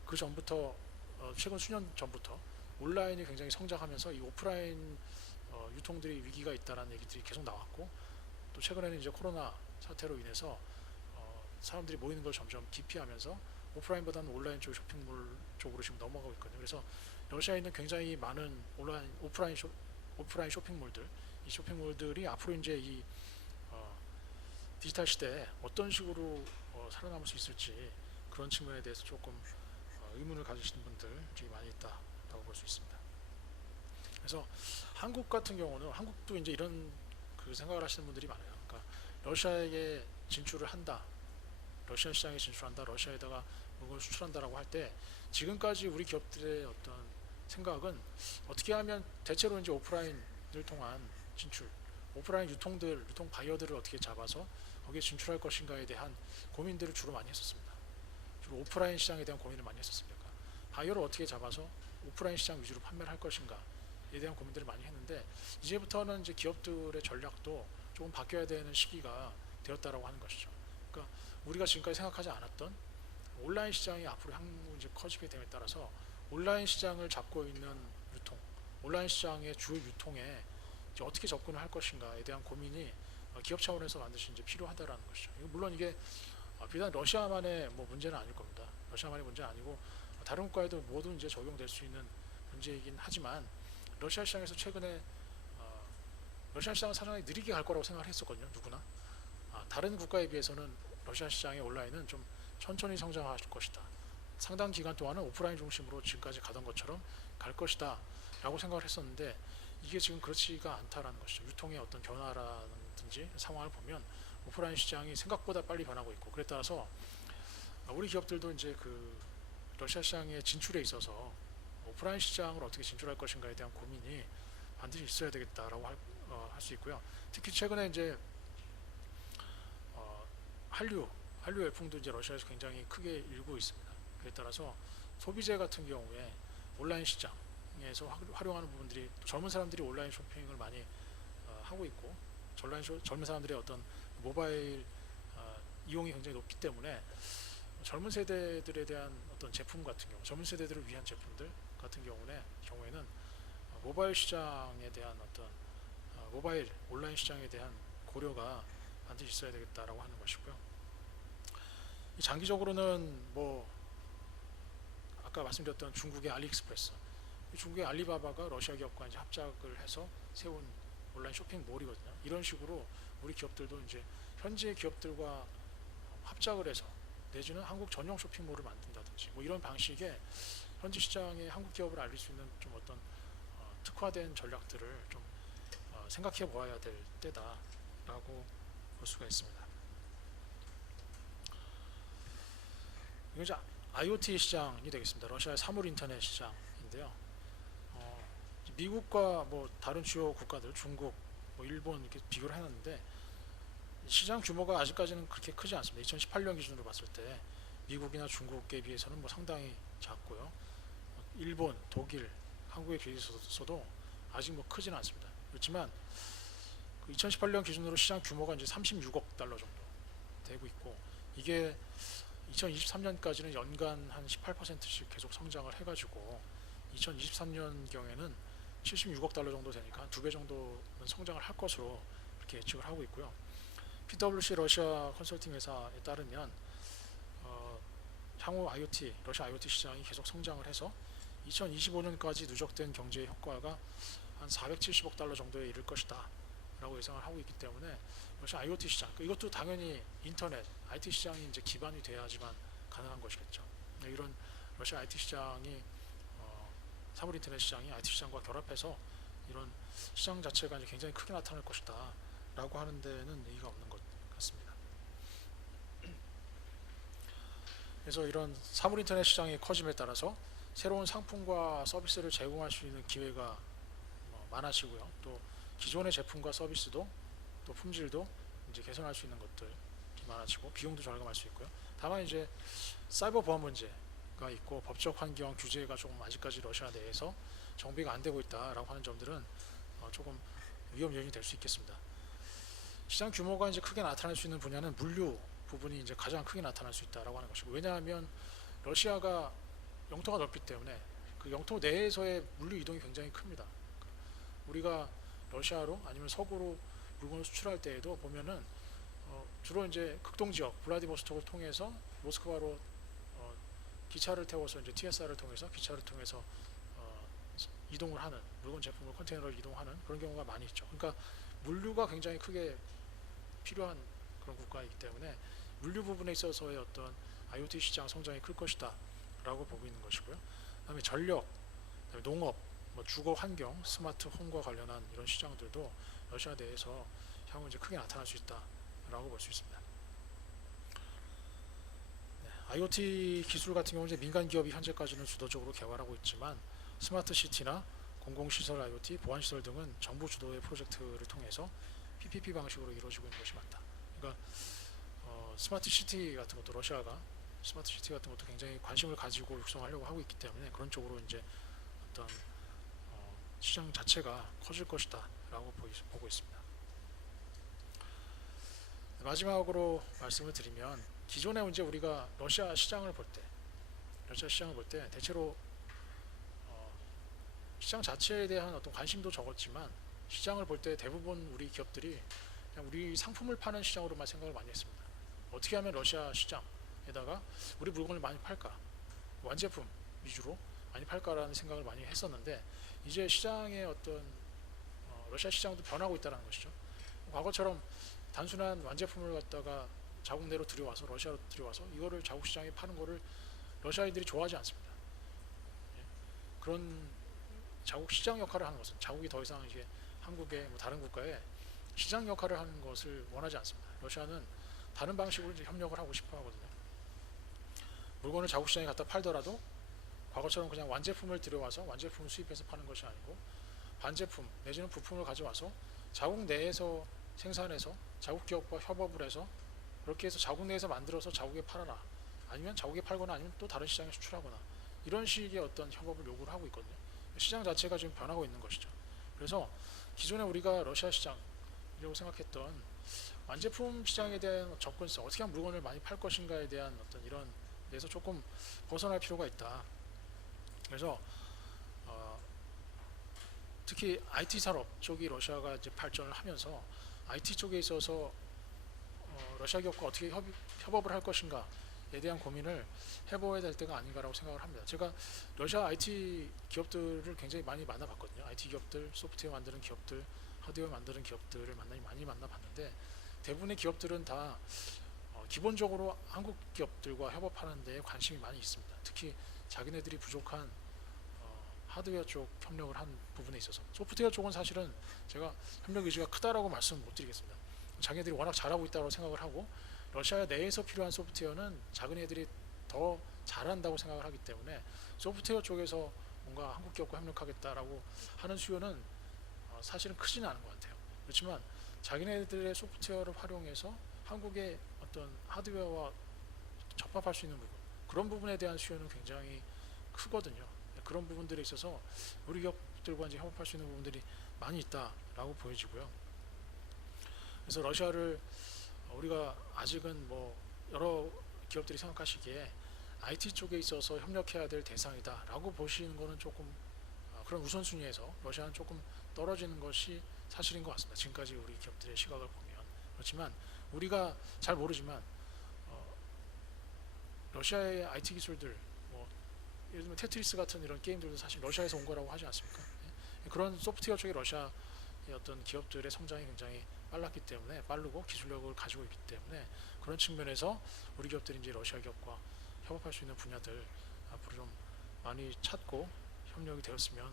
그 전부터 최근 수년 전부터 온라인이 굉장히 성장하면서 이 오프라인 유통들이 위기가 있다라는 얘기들이 계속 나왔고, 또 최근에는 이제 코로나 사태로 인해서 사람들이 모이는 걸 점점 기피하면서 오프라인보다는 온라인 쪽 쇼핑몰 쪽으로 지금 넘어가고 있거든요. 그래서 러시아에 있는 굉장히 많은 오프라인 쇼핑몰들, 이 쇼핑몰들이 앞으로 이제 이 디지털 시대에 어떤 식으로 살아남을 수 있을지, 그런 측면에 대해서 조금 의문을 가지시는 분들이 많이 있다라고 볼 수 있습니다. 그래서 한국 같은 경우는, 한국도 이제 이런 그 생각을 하시는 분들이 많아요. 그러니까 러시아에 진출을 한다, 러시아 시장에 진출한다, 러시아에다가 물건을 수출한다라고 할 때 지금까지 우리 기업들의 어떤 생각은 어떻게 하면 대체로 이제 오프라인을 통한 진출, 오프라인 유통 바이어들을 어떻게 잡아서 거기에 진출할 것인가에 대한 고민들을 주로 많이 했었습니다. 주로 오프라인 시장에 대한 고민을 많이 했었습니다. 바이어를 어떻게 잡아서 오프라인 시장 위주로 판매를 할 것인가에 대한 고민들을 많이 했는데, 이제부터는 이제 기업들의 전략도 조금 바뀌어야 되는 시기가 되었다라고 하는 것이죠. 그러니까 우리가 지금까지 생각하지 않았던 온라인 시장이 앞으로 향후 이제 커지게 됨에 따라서 온라인 시장을 잡고 있는 유통, 온라인 시장의 주요 유통에 이제 어떻게 접근을 할 것인가에 대한 고민이 기업 차원에서 반드시 이제 필요하다라는 것이죠. 물론 이게 비단 러시아만의 뭐 문제는 아닐 겁니다. 러시아만의 문제는 아니고 다른 국가에도 모두 이제 적용될 수 있는 문제이긴 하지만 러시아 시장에서 최근에 러시아 시장은 상당히 느리게 갈 거라고 생각을 했었거든요. 누구나. 다른 국가에 비해서는 러시아 시장의 온라인은 좀 천천히 성장할 것이다. 상당 기간 동안은 오프라인 중심으로 지금까지 가던 것처럼 갈 것이다 라고 생각을 했었는데 이게 지금 그렇지가 않다라는 것이죠. 유통의 어떤 변화라든지 상황을 보면 오프라인 시장이 생각보다 빨리 변하고 있고, 그에 따라서 우리 기업들도 이제 그 러시아 시장의 진출에 있어서 오프라인 시장을 어떻게 진출할 것인가에 대한 고민이 반드시 있어야 되겠다라고 할 수 있고요. 특히 최근에 이제 한류 열풍도 이제 러시아에서 굉장히 크게 일고 있습니다. 그에 따라서 소비재 같은 경우에 온라인 시장에서 활용하는 부분들이, 젊은 사람들이 온라인 쇼핑을 많이 하고 있고, 젊은 사람들의 어떤 모바일 이용이 굉장히 높기 때문에 젊은 세대들에 대한 어떤 제품 같은 경우, 젊은 세대들을 위한 제품들 같은 경우에는 모바일 시장에 대한 어떤 모바일 온라인 시장에 대한 고려가 반드시 있어야 되겠다라고 하는 것이고요. 장기적으로는 뭐 아까 말씀드렸던 중국의 알리익스프레스, 중국의 알리바바가 러시아 기업과 이제 합작을 해서 세운 온라인 쇼핑몰이거든요. 이런 식으로 우리 기업들도 이제 현지의 기업들과 합작을 해서 내지는 한국 전용 쇼핑몰을 만든다든지 뭐 이런 방식의 현지 시장에 한국 기업을 알릴 수 있는 좀 어떤 특화된 전략들을 좀 생각해 보아야 될 때다라고 볼 수가 있습니다. 이건 이제 IoT 시장이 되겠습니다. 러시아의 사물 인터넷 시장인데요. 미국과 뭐 다른 주요 국가들, 중국, 뭐 일본 이렇게 비교를 해놨는데 시장 규모가 아직까지는 그렇게 크지 않습니다. 2018년 기준으로 봤을 때 미국이나 중국에 비해서는 뭐 상당히 작고요. 일본, 독일, 한국에 비해서도 아직 뭐 크지는 않습니다. 그렇지만 2018년 기준으로 시장 규모가 이제 36억 달러 정도 되고 있고, 이게 2023년까지는 연간 한 18%씩 계속 성장을 해가지고 2023년 경에는 76억 달러 정도 되니까 2배 정도는 성장을 할 것으로 이렇게 예측을 하고 있고요. PwC 러시아 컨설팅 회사에 따르면 향후 러시아 IoT 시장이 계속 성장을 해서 2025년까지 누적된 경제 효과가 한 470억 달러 정도에 이를 것이다 라고 예상을 하고 있기 때문에 러시아 IoT 시장, 이것도 당연히 인터넷, IT 시장이 이제 기반이 돼야지만 가능한 것이겠죠. 이런 러시아 IT 시장이 사물 인터넷 시장이 IT 시장과 결합해서 이런 시장 자체가 이제 굉장히 크게 나타날 것이다 라고 하는 데는 의의가 없는 것 같습니다. 그래서 이런 사물 인터넷 시장의 커짐에 따라서 새로운 상품과 서비스를 제공할 수 있는 기회가 많아지고요. 또 기존의 제품과 서비스도 또 품질도 이제 개선할 수 있는 것들이 많아지고 비용도 절감할 수 있고요. 다만 이제 사이버 보안 문제가 있고 법적 환경 규제가 조금 아직까지 러시아 내에서 정비가 안 되고 있다라고 하는 점들은 조금 위험 요인이 될 수 있겠습니다. 시장 규모가 이제 크게 나타날 수 있는 분야는 물류 부분이 이제 가장 크게 나타날 수 있다라고 하는 것이고, 왜냐하면 러시아가 영토가 넓기 때문에 그 영토 내에서의 물류 이동이 굉장히 큽니다. 우리가 러시아로 아니면 서구로 물건을 수출할 때에도 보면은 주로 이제 극동 지역 블라디보스톡을 통해서 모스크바로 기차를 태워서 이제 TSR을 통해서 기차를 통해서 이동을 하는, 물건 제품을 컨테이너를 이동하는 그런 경우가 많이 있죠. 그러니까 물류가 굉장히 크게 필요한 그런 국가이기 때문에 물류 부분에 있어서의 어떤 IoT 시장 성장이 클 것이다 라고 보고 있는 것이고요. 그다음에 전력, 그다음에 농업, 뭐 주거 환경, 스마트 홈과 관련한 이런 시장들도 러시아 내에서 향후 이제 크게 나타날 수 있다라고 볼 수 있습니다. IoT 기술 같은 경우는 민간 기업이 현재까지는 주도적으로 개발하고 있지만 스마트 시티나 공공시설 IoT, 보안시설 등은 정부 주도의 프로젝트를 통해서 PPP 방식으로 이루어지고 있는 것이 많다. 그러니까 스마트 시티 같은 것도 러시아가 스마트 시티 같은 것도 굉장히 관심을 가지고 육성하려고 하고 있기 때문에 그런 쪽으로 이제 어떤 시장 자체가 커질 것이다 라고 보고 있습니다. 마지막으로 말씀을 드리면, 기존에 이제 우리가 러시아 시장을 볼 때 대체로 시장 자체에 대한 어떤 관심도 적었지만 시장을 볼 때 대부분 우리 기업들이 그냥 우리 상품을 파는 시장으로만 생각을 많이 했습니다. 어떻게 하면 러시아 시장에다가 우리 물건을 많이 팔까? 완제품, 위주로 많이 팔까라는 생각을 많이 했었는데 이제 시장의 어떤 러시아 시장도 변하고 있다는 것이죠. 과거처럼 단순한 완제품을 갖다가 자국 내로 들여와서 러시아로 들여와서 이거를 자국 시장에 파는 거를 러시아인들이 좋아하지 않습니다. 예. 그런 자국 시장 역할을 하는 것은 자국이 더 이상 이게 한국의 뭐 다른 국가에 시장 역할을 하는 것을 원하지 않습니다. 러시아는 다른 방식으로 이제 협력을 하고 싶어 하거든요. 물건을 자국 시장에 갖다 팔더라도 과거처럼 그냥 완제품을 들여와서 완제품을 수입해서 파는 것이 아니고 반제품 내지는 부품을 가져와서 자국 내에서 생산해서 자국 기업과 협업을 해서 그렇게 해서 자국 내에서 만들어서 자국에 팔아라, 아니면 자국에 팔거나 아니면 또 다른 시장에 수출하거나 이런 식의 어떤 협업을 요구를 하고 있거든요. 시장 자체가 지금 변하고 있는 것이죠. 그래서 기존에 우리가 러시아 시장이라고 생각했던 완제품 시장에 대한 접근성, 어떻게 하면 물건을 많이 팔 것인가에 대한 어떤 이런 데서 조금 벗어날 필요가 있다. 그래서 특히 IT 산업 쪽이 러시아가 이제 발전을 하면서 IT 쪽에 있어서 러시아 기업과 어떻게 협업을 할 것인가에 대한 고민을 해봐야 될 때가 아닌가라고 생각을 합니다. 제가 러시아 IT 기업들을 굉장히 많이 만나봤거든요. IT 기업들, 소프트웨어 만드는 기업들, 하드웨어 만드는 기업들을 많이 만나봤는데 대부분의 기업들은 다 기본적으로 한국 기업들과 협업하는 데 관심이 많이 있습니다. 특히 자기네들이 부족한 하드웨어 쪽 협력을 한 부분에 있어서 소프트웨어 쪽은 사실은 제가 협력 의지가 크다라고 말씀 못 드리겠습니다. 자기네들이 워낙 잘하고 있다고 생각을 하고 러시아 내에서 필요한 소프트웨어는 자기네들이 더 잘한다고 생각을 하기 때문에 소프트웨어 쪽에서 뭔가 한국 기업과 협력하겠다라고 하는 수요는 사실은 크지는 않은 것 같아요. 그렇지만 자기네들의 소프트웨어를 활용해서 한국의 어떤 하드웨어와 접합할 수 있는 부분, 그런 부분에 대한 수요는 굉장히 크거든요. 그런 부분들에 있어서 우리 기업들과 이제 협업할 수 있는 부분들이 많이 있다라고 보여지고요. 그래서 러시아를 우리가 아직은 뭐 여러 기업들이 생각하시기에 IT 쪽에 있어서 협력해야 될 대상이다라고 보시는 거는 조금 그런 우선순위에서 러시아는 조금 떨어지는 것이 사실인 것 같습니다. 지금까지 우리 기업들의 시각을 보면. 그렇지만 우리가 잘 모르지만 러시아의 IT 기술들, 뭐 예를 들면 테트리스 같은 이런 게임들도 사실 러시아에서 온 거라고 하지 않습니까? 그런 소프트웨어 쪽에 러시아의 어떤 기업들의 성장이 굉장히 빠르고 기술력을 가지고 있기 때문에 그런 측면에서 우리 기업들이 이제 러시아 기업과 협업할 수 있는 분야들 앞으로 좀 많이 찾고 협력이 되었으면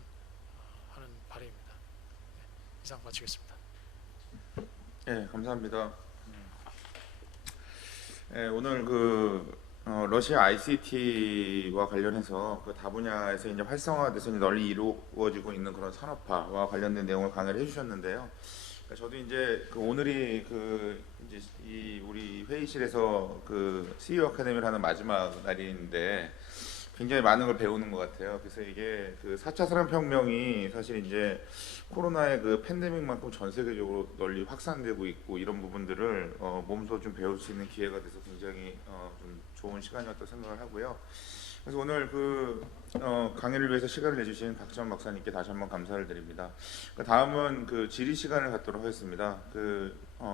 하는 바람입니다. 네, 이상 마치겠습니다. 네, 감사합니다. 네, 오늘 러시아 ICT와 관련해서 그 다분야에서 이제 활성화돼서 이제 널리 이루어지고 있는 그런 산업화와 관련된 내용을 강의를 해주셨는데요. 저도 이제 오늘이 이제 이 우리 회의실에서 CEO 아카데미를 하는 마지막 날인데 굉장히 많은 걸 배우는 것 같아요. 그래서 이게 4차 산업혁명이 사실 이제 코로나의 팬데믹만큼 전 세계적으로 널리 확산되고 있고 이런 부분들을 몸소 좀 배울 수 있는 기회가 돼서 굉장히 좀 좋은 시간이었다고 생각을 하고요. 그래서 오늘 강의를 위해서 시간을 내주신 박지원 박사님께 다시 한번 감사를 드립니다. 다음은 질의 시간을 갖도록 하겠습니다.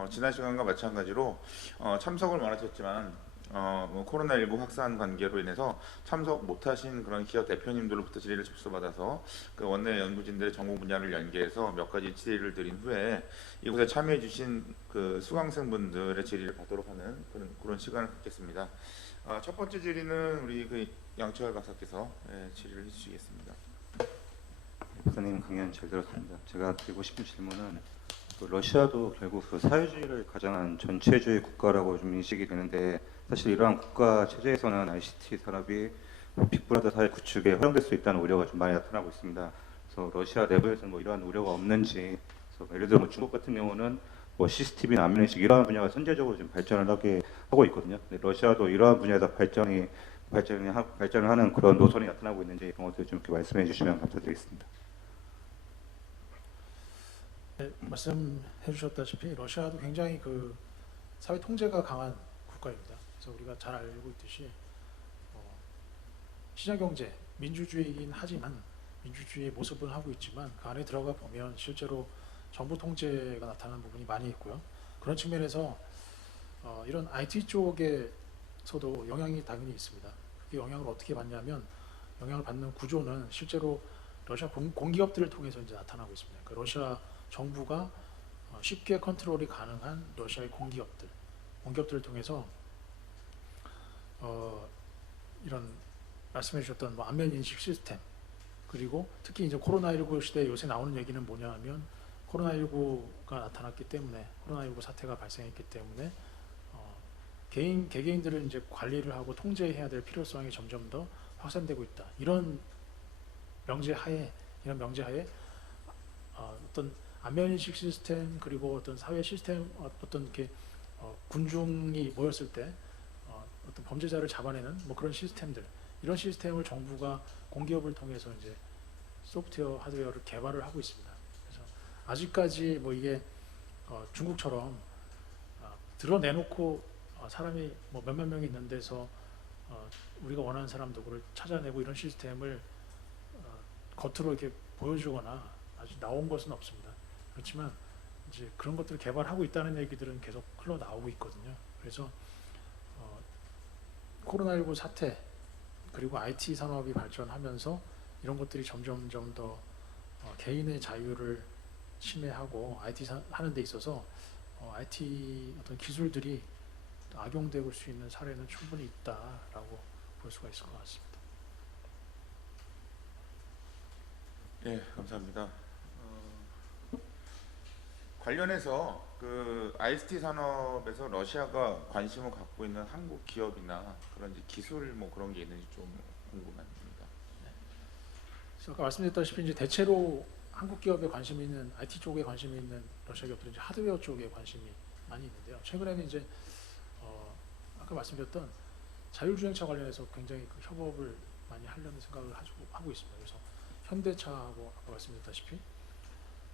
지난 시간과 마찬가지로 참석을 원하셨지만 코로나19 확산 관계로 인해서 참석 못하신 그런 기업 대표님들로부터 질의를 접수받아서 원내 연구진들의 전공 분야를 연계해서 몇 가지 질의를 드린 후에 이곳에 참여해주신 수강생분들의 질의를 받도록 하는 그런 시간을 갖겠습니다. 첫 번째 질의는 우리 양철 박사께서 질의를 해주시겠습니다. 박사님 강연 잘 들었습니다. 제가 드리고 싶은 질문은 러시아도 결국 사회주의를 가장한 전체주의 국가라고 좀 인식이 되는데 사실 이러한 국가 체제에서는 ICT 산업이 빅브라더 사회 구축에 활용될 수 있다는 우려가 좀 많이 나타나고 있습니다. 그래서 러시아 내부에서는 뭐 이러한 우려가 없는지, 그래서 예를 들어 중국 같은 경우는 뭐 CCTV나 안면인식 이러한 분야가 선제적으로 지금 발전을 하고 있거든요. 근데 러시아도 이러한 분야에서 발전을 하는 그런 노선이 나타나고 있는지 그런 것들 좀 이렇게 말씀해 주시면 감사드리겠습니다. 네, 말씀해 주셨다시피 러시아도 굉장히 사회 통제가 강한 국가입니다. 그래서 우리가 잘 알고 있듯이 시장 경제, 민주주의이긴 하지만 민주주의의 모습을 하고 있지만 그 안에 들어가 보면 실제로 정부 통제가 나타나는 부분이 많이 있고요. 그런 측면에서 이런 IT 쪽에서도 영향이 당연히 있습니다. 그 영향을 어떻게 받냐면 영향을 받는 구조는 실제로 러시아 공기업들을 통해서 이제 나타나고 있습니다. 그 러시아 정부가 쉽게 컨트롤이 가능한 러시아의 공기업들을 통해서 이런 말씀해 주셨던 뭐 안면 인식 시스템, 그리고 특히 이제 코로나19 시대에 요새 나오는 얘기는 뭐냐 하면 코로나19가 나타났기 때문에, 코로나19 사태가 발생했기 때문에 개개인들을 이제 관리를 하고 통제해야 될 필요성이 점점 더 확산되고 있다. 이런 명제하에 어떤 안면인식 시스템, 그리고 어떤 사회 시스템, 어떤 이렇게 군중이 모였을 때 어떤 범죄자를 잡아내는 뭐 그런 시스템들, 이런 시스템을 정부가 공기업을 통해서 이제 소프트웨어, 하드웨어를 개발을 하고 있습니다. 그래서 아직까지 뭐 이게 중국처럼 드러내놓고 사람이 뭐 몇만 명이 있는 데서 우리가 원하는 사람 누구를 찾아내고 이런 시스템을 겉으로 이렇게 보여주거나 아직 나온 것은 없습니다. 그렇지만 이제 그런 것들을 개발하고 있다는 얘기들은 계속 흘러나오고 있거든요. 그래서 코로나19 사태, 그리고 IT 산업이 발전하면서 이런 것들이 점점 더 개인의 자유를 침해하고 IT 하는 데 있어서 IT 어떤 기술들이 악용될 수 있는 사례는 충분히 있다라고 볼 수가 있을 것 같습니다. 예, 감사합니다. 관련해서 그 ICT 산업에서 러시아가 관심을 갖고 있는 한국 기업이나 그런 이제 기술 뭐 그런 게 있는지 좀 궁금합니다. 그래서 아까 말씀드렸다시피 이제 대체로 한국 기업에 관심이 있는, IT 쪽에 관심이 있는 러시아 기업들은 이제 하드웨어 쪽에 관심이 많이 있는데요. 최근에는 이제 아까 말씀드렸던 자율주행차 관련해서 굉장히 그 협업을 많이 하려는 생각을 하고 있습니다. 그래서 현대차하고 아까 말씀드렸다시피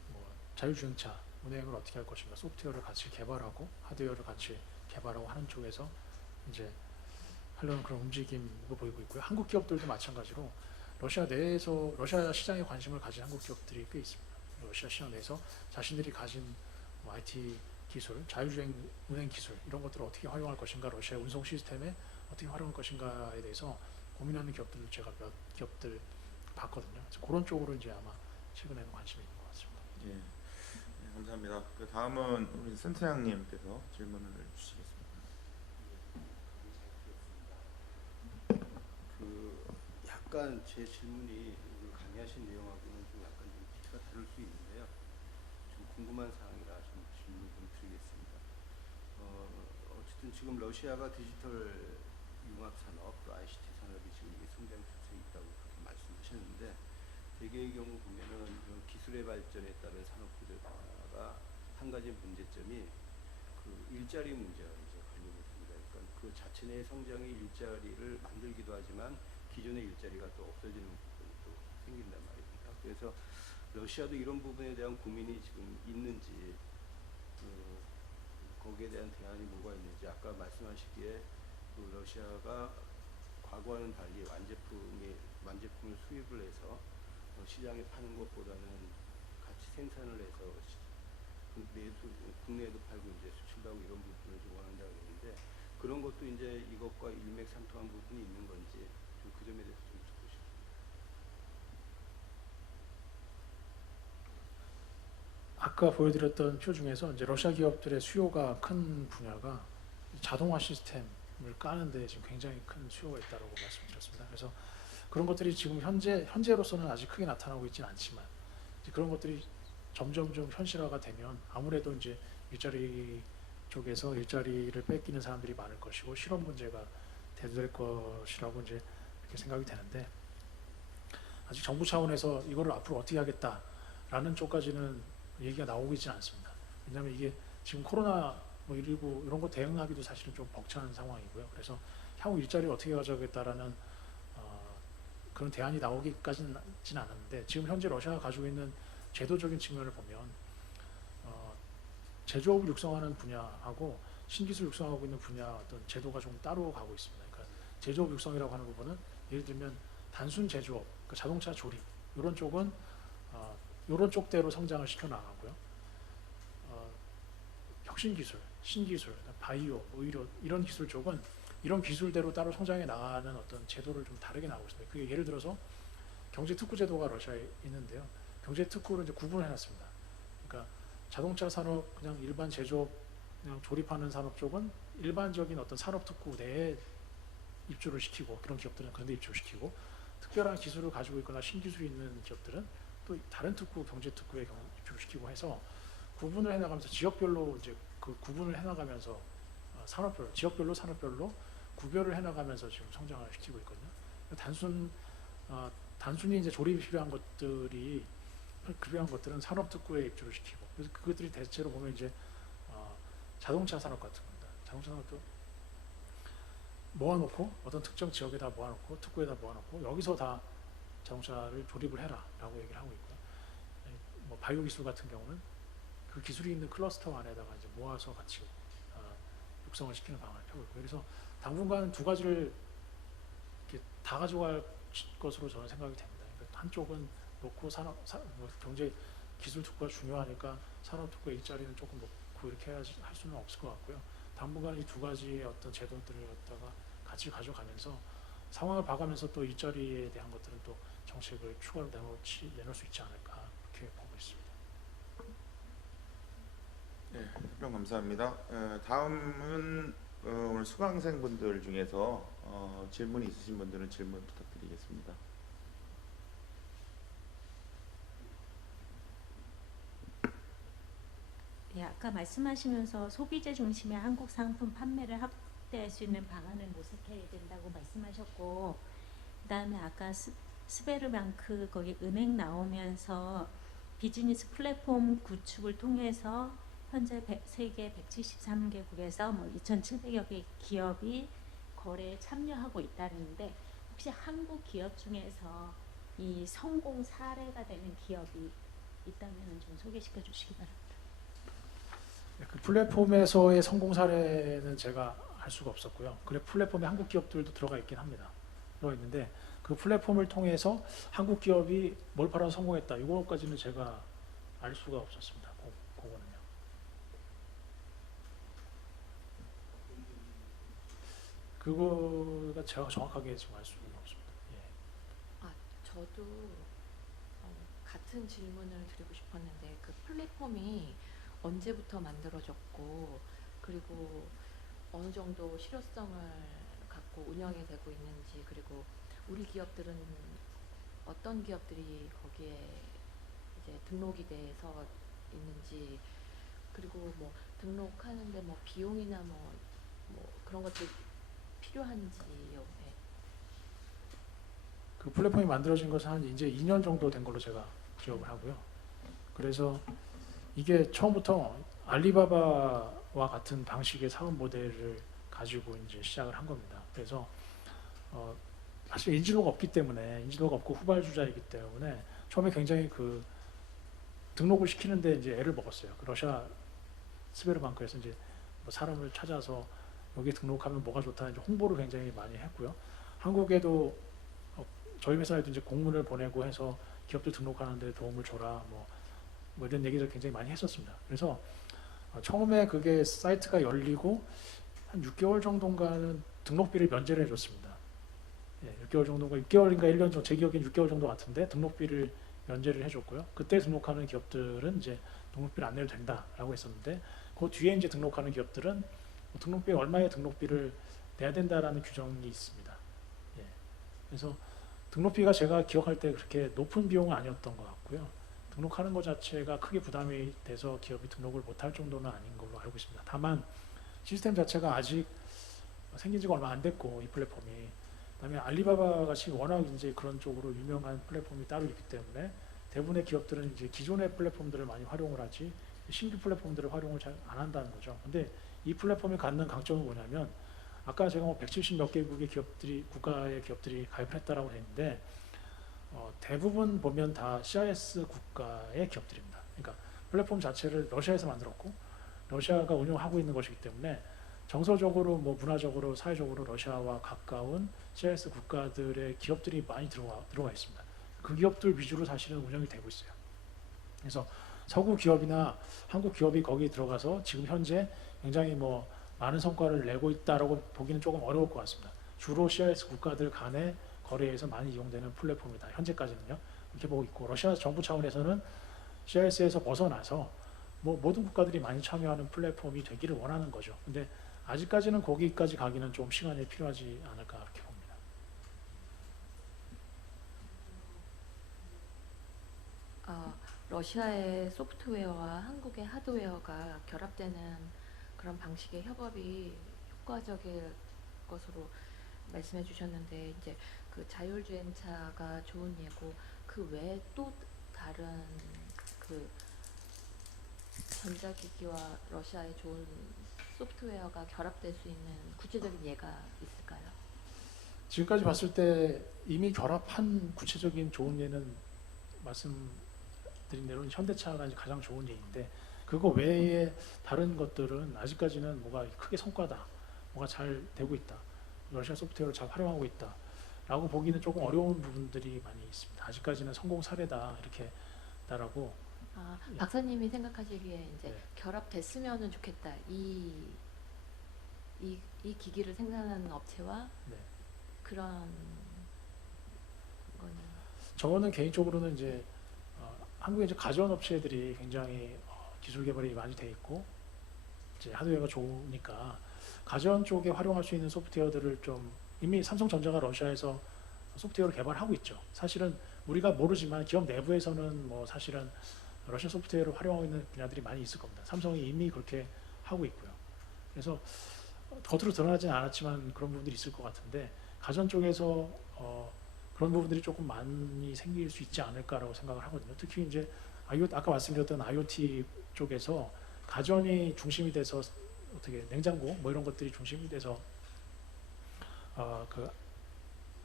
뭐 자율주행차 운행을 어떻게 할 것인가, 소프트웨어를 같이 개발하고 하드웨어를 같이 개발하고 하는 쪽에서 이제 하려는 그런 움직임을 보이고 있고요. 한국 기업들도 마찬가지로 러시아 내에서 러시아 시장에 관심을 가진 한국 기업들이 꽤 있습니다. 러시아 시장 내에서 자신들이 가진 뭐 IT 기술, 자율주행 운행 기술, 이런 것들을 어떻게 활용할 것인가, 러시아 운송 시스템에 어떻게 활용할 것인가에 대해서 고민하는 기업들을 제가 몇 기업들 봤거든요. 그래서 그런 쪽으로 이제 아마 최근에는 관심이 있는 것 같습니다. 예, 네, 감사합니다. 그 다음은 우리 센터장님께서 질문을 주시겠습니다. 그 약간 제 질문이 오늘 강의하신 내용하고는 좀 약간 좀 기가 다를 수 있는데요. 좀 궁금한 사항이라 좀 질문 좀 드리겠습니다. 어쨌든 지금 러시아가 디지털 융합 산업, 또 ICT 산업이 지금 이게 성장 추세에 있다고 그렇게 말씀하셨는데, 대개의 경우 보면은 이런 기술의 발전에 따른 산업 구조 변화가 한 가지 문제점이 그 일자리 문제가 이제 관련이 됩니다. 그러니까 그 자체 내 성장의 일자리를 만들기도 하지만 기존의 일자리가 또 없어지는 부분이 또 생긴단 말입니다. 그래서 러시아도 이런 부분에 대한 고민이 지금 있는지, 거기에 대한 대안이 뭐가 있는지, 아까 말씀하시기에 그 러시아가 과거와는 달리 완제품을 수입을 해서 시장에 파는 것보다는 같이 생산을 해서 국내에도 팔고 이제 수출도 하고 이런 부분을 좀 원한다고 했는데, 그런 것도 이제 이것과 일맥상통한 부분이 있는 건지 좀 그 점에 대해서 좀 듣고 싶습니다. 아까 보여드렸던 표 중에서 이제 러시아 기업들의 수요가 큰 분야가 자동화 시스템을 까는데 지금 굉장히 큰 수요가 있다고 말씀드렸습니다. 그래서 그런 것들이 지금 현재로서는 아직 크게 나타나고 있지는 않지만, 이제 그런 것들이 점점 좀 현실화가 되면 아무래도 이제 일자리 쪽에서 일자리를 뺏기는 사람들이 많을 것이고 실업 문제가 대두될 것이라고 이제 이렇게 생각이 되는데, 아직 정부 차원에서 이거를 앞으로 어떻게 하겠다라는 쪽까지는 얘기가 나오고 있지는 않습니다. 왜냐하면 이게 지금 코로나 뭐19 이런 거 대응하기도 사실은 좀 벅찬 상황이고요. 그래서 향후 일자리를 어떻게 가져가겠다라는 그런 대안이 나오기까지는 않았는데, 지금 현재 러시아가 가지고 있는 제도적인 측면을 보면 제조업을 육성하는 분야하고 신기술 육성하고 있는 분야 어떤 제도가 좀 따로 가고 있습니다. 그러니까 제조업 육성이라고 하는 부분은 예를 들면 단순 제조업, 그러니까 자동차 조립 이런 쪽은 이런 쪽대로 성장을 시켜 나가고요. 혁신기술, 신기술, 바이오, 의료 이런 기술 쪽은 이런 기술대로 따로 성장해 나가는 어떤 제도를 좀 다르게 나오고 있습니다. 그게 예를 들어서 경제 특구 제도가 러시아에 있는데요. 경제 특구를 이제 구분을 해놨습니다. 그러니까 자동차 산업 그냥 일반 제조업 그냥 조립하는 산업 쪽은 일반적인 어떤 산업 특구 내에 입주를 시키고 그런 기업들은 그런 데 입주를 시키고 특별한 기술을 가지고 있거나 신기술이 있는 기업들은 또 다른 특구 경제 특구에 입주를 시키고 해서 구분을 해나가면서 지역별로 이제 그 구분을 해나가면서 산업별로 지역별로 산업별로 구별을 해나가면서 지금 성장을 시키고 있거든요. 단순히 이제 조립이 필요한 것들은 산업 특구에 입주를 시키고 그래서 그것들이 대체로 보면 이제 자동차 산업 같은 겁니다. 자동차 산업도 모아놓고 어떤 특정 지역에다 모아놓고 특구에다 모아놓고 여기서 다 자동차를 조립을 해라라고 얘기를 하고 있고요. 뭐 바이오 기술 같은 경우는 그 기술이 있는 클러스터 안에다가 이제 모아서 같이 육성을 시키는 방안을 펴고 있고 그래서 당분간 두 가지를 이렇게 다 가져갈 것으로 저는 생각이 됩니다. 그러니까 한쪽은 놓고 경제 기술 특구가 중요하니까 산업 특구의 일자리는 조금 놓고 이렇게 할 수는 없을 것 같고요. 당분간 이 두 가지의 어떤 제도들을 갖다가 같이 가져가면서 상황을 봐가면서 또 일자리에 대한 것들은 또 정책을 추가로 내놓을 수 있지 않을까 그렇게 보고 있습니다. 네, 답변 감사합니다. 다음은 오늘 수강생분들 중에서 질문이 있으신 분들은 질문 부탁드리겠습니다. 예, 아까 말씀하시면서 소비재 중심의 한국 상품 판매를 확대할 수 있는 방안을 모색해야 된다고 말씀하셨고, 그다음에 아까 스베르방크 거기 은행 나오면서 비즈니스 플랫폼 구축을 통해서 현재 세계 173개국에서 뭐 2,700여 개 기업이 거래에 참여하고 있다는데 혹시 한국 기업 중에서 이 성공 사례가 되는 기업이 있다면 좀 소개시켜 주시기 바랍니다. 그 플랫폼에서의 성공 사례는 제가 알 수가 없었고요. 그래 플랫폼에 한국 기업들도 들어가 있긴 합니다. 들어가 있는데 그 플랫폼을 통해서 한국 기업이 뭘 팔아서 성공했다. 이거까지는 제가 알 수가 없었습니다. 그거는요. 그거가 제가 정확하게 지금 알 수가 없습니다. 예. 저도 같은 질문을 드리고 싶었는데 그 플랫폼이 언제부터 만들어졌고 그리고 어느 정도 실효성을 갖고 운영이 되고 있는지 그리고 우리 기업들은 어떤 기업들이 거기에 이제 등록이 돼서 있는지 그리고 뭐 등록하는데 뭐 비용이나 뭐 그런 것들 필요한지요. 네. 그 플랫폼이 만들어진 것은 한 이제 2년 정도 된 걸로 제가 기억을 하고요. 그래서 이게 처음부터 알리바바와 같은 방식의 사업 모델을 가지고 이제 시작을 한 겁니다. 그래서 사실 인지도가 없기 때문에 인지도가 없고 후발주자이기 때문에 처음에 굉장히 그 등록을 시키는데 이제 애를 먹었어요. 그 러시아 스베르방크에서 이제 뭐 사람을 찾아서 여기 등록하면 뭐가 좋다 이제 홍보를 굉장히 많이 했고요. 한국에도 저희 회사에도 이제 공문을 보내고 해서 기업들 등록하는데 도움을 줘라 뭐 이런 얘기를 굉장히 많이 했었습니다. 그래서 처음에 그게 사이트가 열리고 한 6개월 정도인가는 등록비를 면제를 해줬습니다. 예, 6개월 정도인가 6개월인가 1년 정도 제 기억엔 6개월 정도 같은데 등록비를 면제를 해줬고요. 그때 등록하는 기업들은 이제 등록비를 안 내도 된다라고 했었는데 그 뒤에 이제 등록하는 기업들은 등록비 얼마의 등록비를 내야 된다라는 규정이 있습니다. 예, 그래서 등록비가 제가 기억할 때 그렇게 높은 비용은 아니었던 것 같고요. 등록하는 것 자체가 크게 부담이 돼서 기업이 등록을 못할 정도는 아닌 걸로 알고 있습니다. 다만 시스템 자체가 아직 생긴 지가 얼마 안 됐고 이 플랫폼이 그다음에 알리바바 같이 워낙 이제 그런 쪽으로 유명한 플랫폼이 따로 있기 때문에 대부분의 기업들은 이제 기존의 플랫폼들을 많이 활용을 하지 신규 플랫폼들을 활용을 잘 안 한다는 거죠. 근데 이 플랫폼이 갖는 강점은 뭐냐면 아까 제가 뭐 170 몇 개국의 기업들이 국가의 기업들이 가입을 했다라고 했는데 대부분 보면 다 CIS 국가의 기업들입니다. 그러니까 플랫폼 자체를 러시아에서 만들었고 러시아가 운영하고 있는 것이기 때문에 정서적으로 뭐 문화적으로 사회적으로 러시아와 가까운 CIS 국가들의 기업들이 많이 들어가 있습니다. 그 기업들 위주로 사실은 운영이 되고 있어요. 그래서 서구 기업이나 한국 기업이 거기 들어가서 지금 현재 굉장히 뭐 많은 성과를 내고 있다라고 보기는 조금 어려울 것 같습니다. 주로 CIS 국가들 간의 거래에서 많이 이용되는 플랫폼이다. 현재까지는요. 이렇게 보고 있고 러시아 정부 차원에서는 CIS에서 벗어나서 뭐 모든 국가들이 많이 참여하는 플랫폼이 되기를 원하는 거죠. 근데 아직까지는 거기까지 가기는 좀 시간이 필요하지 않을까 그렇게 봅니다. 러시아의 소프트웨어와 한국의 하드웨어가 결합되는 그런 방식의 협업이 효과적일 것으로 말씀해 주셨는데 이제 그 자율주행차가 좋은 예고 그 외에 또 다른 그 전자기기와 러시아의 좋은 소프트웨어가 결합될 수 있는 구체적인 예가 있을까요? 지금까지 봤을 때 이미 결합한 구체적인 좋은 예는 말씀드린 대로 현대차가 이제 가장 좋은 예인데 그거 외에 다른 것들은 아직까지는 뭐가 크게 성과다, 뭐가 잘 되고 있다, 러시아 소프트웨어를 잘 활용하고 있다 라고 보기는 조금 어려운 부분들이 많이 있습니다. 아직까지는 성공 사례다 이렇게 다라고. 예. 박사님이 생각하시기에 이제 네. 결합됐으면 좋겠다. 이 기기를 생산하는 업체와 네. 그런 거는 저는 개인적으로는 이제 한국의 이제 가전 업체들이 굉장히 기술 개발이 많이 돼 있고 이제 하드웨어가 좋으니까 가전 쪽에 활용할 수 있는 소프트웨어들을 좀 이미 삼성전자가 러시아에서 소프트웨어를 개발하고 있죠. 사실은 우리가 모르지만 기업 내부에서는 뭐 사실은 러시아 소프트웨어를 활용하고 있는 분야들이 많이 있을 겁니다. 삼성이 이미 그렇게 하고 있고요. 그래서 겉으로 드러나지는 않았지만 그런 부분들이 있을 것 같은데 가전 쪽에서 그런 부분들이 조금 많이 생길 수 있지 않을까라고 생각을 하거든요. 특히 이제 아까 말씀드렸던 IoT 쪽에서 가전이 중심이 돼서 어떻게 냉장고 뭐 이런 것들이 중심이 돼서 그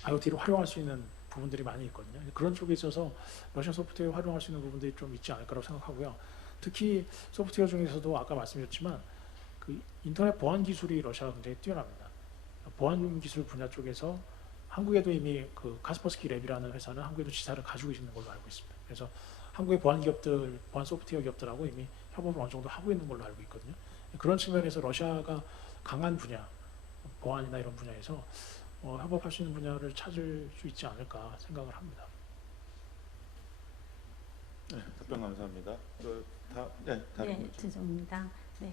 IoT를 활용할 수 있는 부분들이 많이 있거든요. 그런 쪽에 있어서 러시아 소프트웨어 활용할 수 있는 부분들이 좀 있지 않을까라고 생각하고요. 특히 소프트웨어 중에서도 아까 말씀드렸지만 그 인터넷 보안 기술이 러시아가 굉장히 뛰어납니다. 보안 기술 분야 쪽에서 한국에도 이미 그 카스퍼스키 랩이라는 회사는 한국에도 지사를 가지고 있는 걸로 알고 있습니다. 그래서 한국의 보안 기업들, 보안 소프트웨어 기업들하고 이미 협업을 어느 정도 하고 있는 걸로 알고 있거든요. 그런 측면에서 러시아가 강한 분야, 보안이나 이런 분야에서 협업할 수 있는 분야를 찾을 수 있지 않을까 생각을 합니다. 네, 답변 감사합니다. 다른 네, 거죠. 죄송합니다. 네,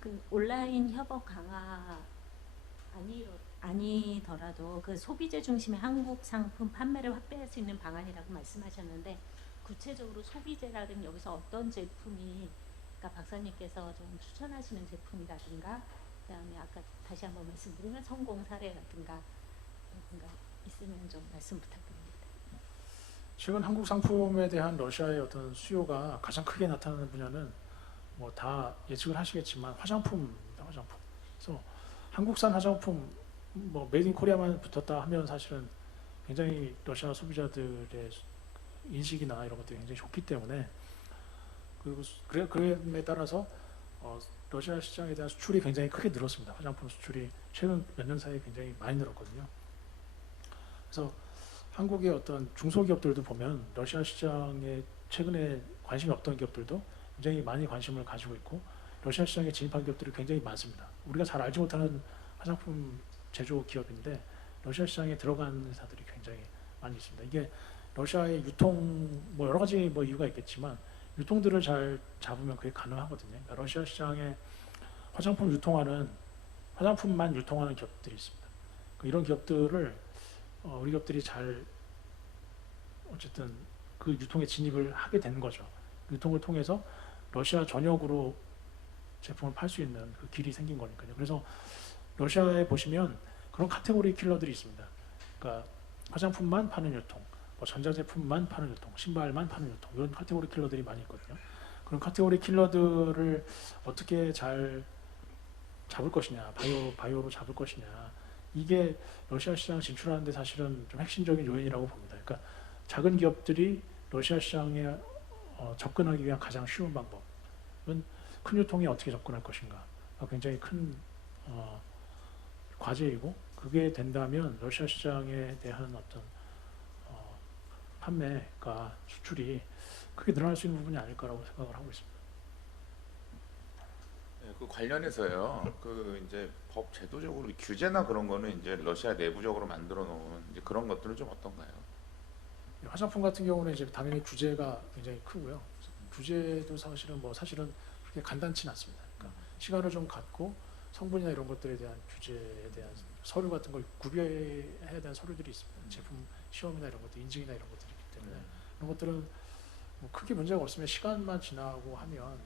그 온라인 협업 강화 아니더라도 그 소비재 중심의 한국 상품 판매를 확대할 수 있는 방안이라고 말씀하셨는데 구체적으로 소비재라는 여기서 어떤 제품이 그러니까 박사님께서 좀 추천하시는 제품이라든가 그다음에 아까 다시 한번 말씀드리면 성공 사례라든가 있으면 좀 말씀 부탁드립니다. 최근 한국 상품에 대한 러시아의 어떤 수요가 가장 크게 나타나는 분야는 뭐 다 예측을 하시겠지만 화장품입니다. 화장품. 그래서 한국산 화장품 뭐 메이드 인 코리아만 붙었다 하면 사실은 굉장히 러시아 소비자들의 인식이나 이런 것들이 굉장히 좋기 때문에 그에 따라서 러시아 시장에 대한 수출이 굉장히 크게 늘었습니다. 화장품 수출이 최근 몇 년 사이에 굉장히 많이 늘었거든요. 그래서 한국의 어떤 중소기업들도 보면 러시아 시장에 최근에 관심이 없던 기업들도 굉장히 많이 관심을 가지고 있고 러시아 시장에 진입한 기업들이 굉장히 많습니다. 우리가 잘 알지 못하는 화장품 제조 기업인데 러시아 시장에 들어간 회사들이 굉장히 많이 있습니다. 이게 러시아의 유통 뭐 여러 가지 뭐 이유가 있겠지만 유통들을 잘 잡으면 그게 가능하거든요. 그러니까 러시아 시장에 화장품만 유통하는 기업들이 있습니다. 이런 기업들을 우리 기업들이 잘 어쨌든 그 유통에 진입을 하게 되는 거죠. 유통을 통해서 러시아 전역으로 제품을 팔 수 있는 그 길이 생긴 거니까요. 그래서 러시아에 보시면 그런 카테고리 킬러들이 있습니다. 그러니까 화장품만 파는 유통, 뭐 전자제품만 파는 유통, 신발만 파는 유통 이런 카테고리 킬러들이 많이 있거든요. 그런 카테고리 킬러들을 어떻게 잘 잡을 것이냐, 바이오로 잡을 것이냐 이게 러시아 시장 진출하는 데 사실은 좀 핵심적인 요인이라고 봅니다. 그러니까 작은 기업들이 러시아 시장에 접근하기 위한 가장 쉬운 방법은 큰 유통에 어떻게 접근할 것인가 굉장히 큰 과제이고 그게 된다면 러시아 시장에 대한 어떤 판매가 수출이 크게 늘어날 수 있는 부분이 아닐까라고 생각을 하고 있습니다. 네, 네, 그 관련해서요. 그 이제 법 제도적으로 규제나 그런 거는 이제 러시아 내부적으로 만들어 놓은 이제 그런 것들은 좀 어떤가요? 화장품 같은 경우는 이제 당연히 규제가 굉장히 크고요. 규제도 사실은 그렇게 간단치는 않습니다. 그러니까 시간을 좀 갖고 성분이나 이런 것들에 대한 규제에 대한 서류 같은 걸 구비해야 되는 서류들이 있습니다. 제품 시험이나 이런 것들, 인증이나 이런 것들이 있기 때문에 이런 것들은 뭐 크게 문제가 없으면 시간만 지나고 하면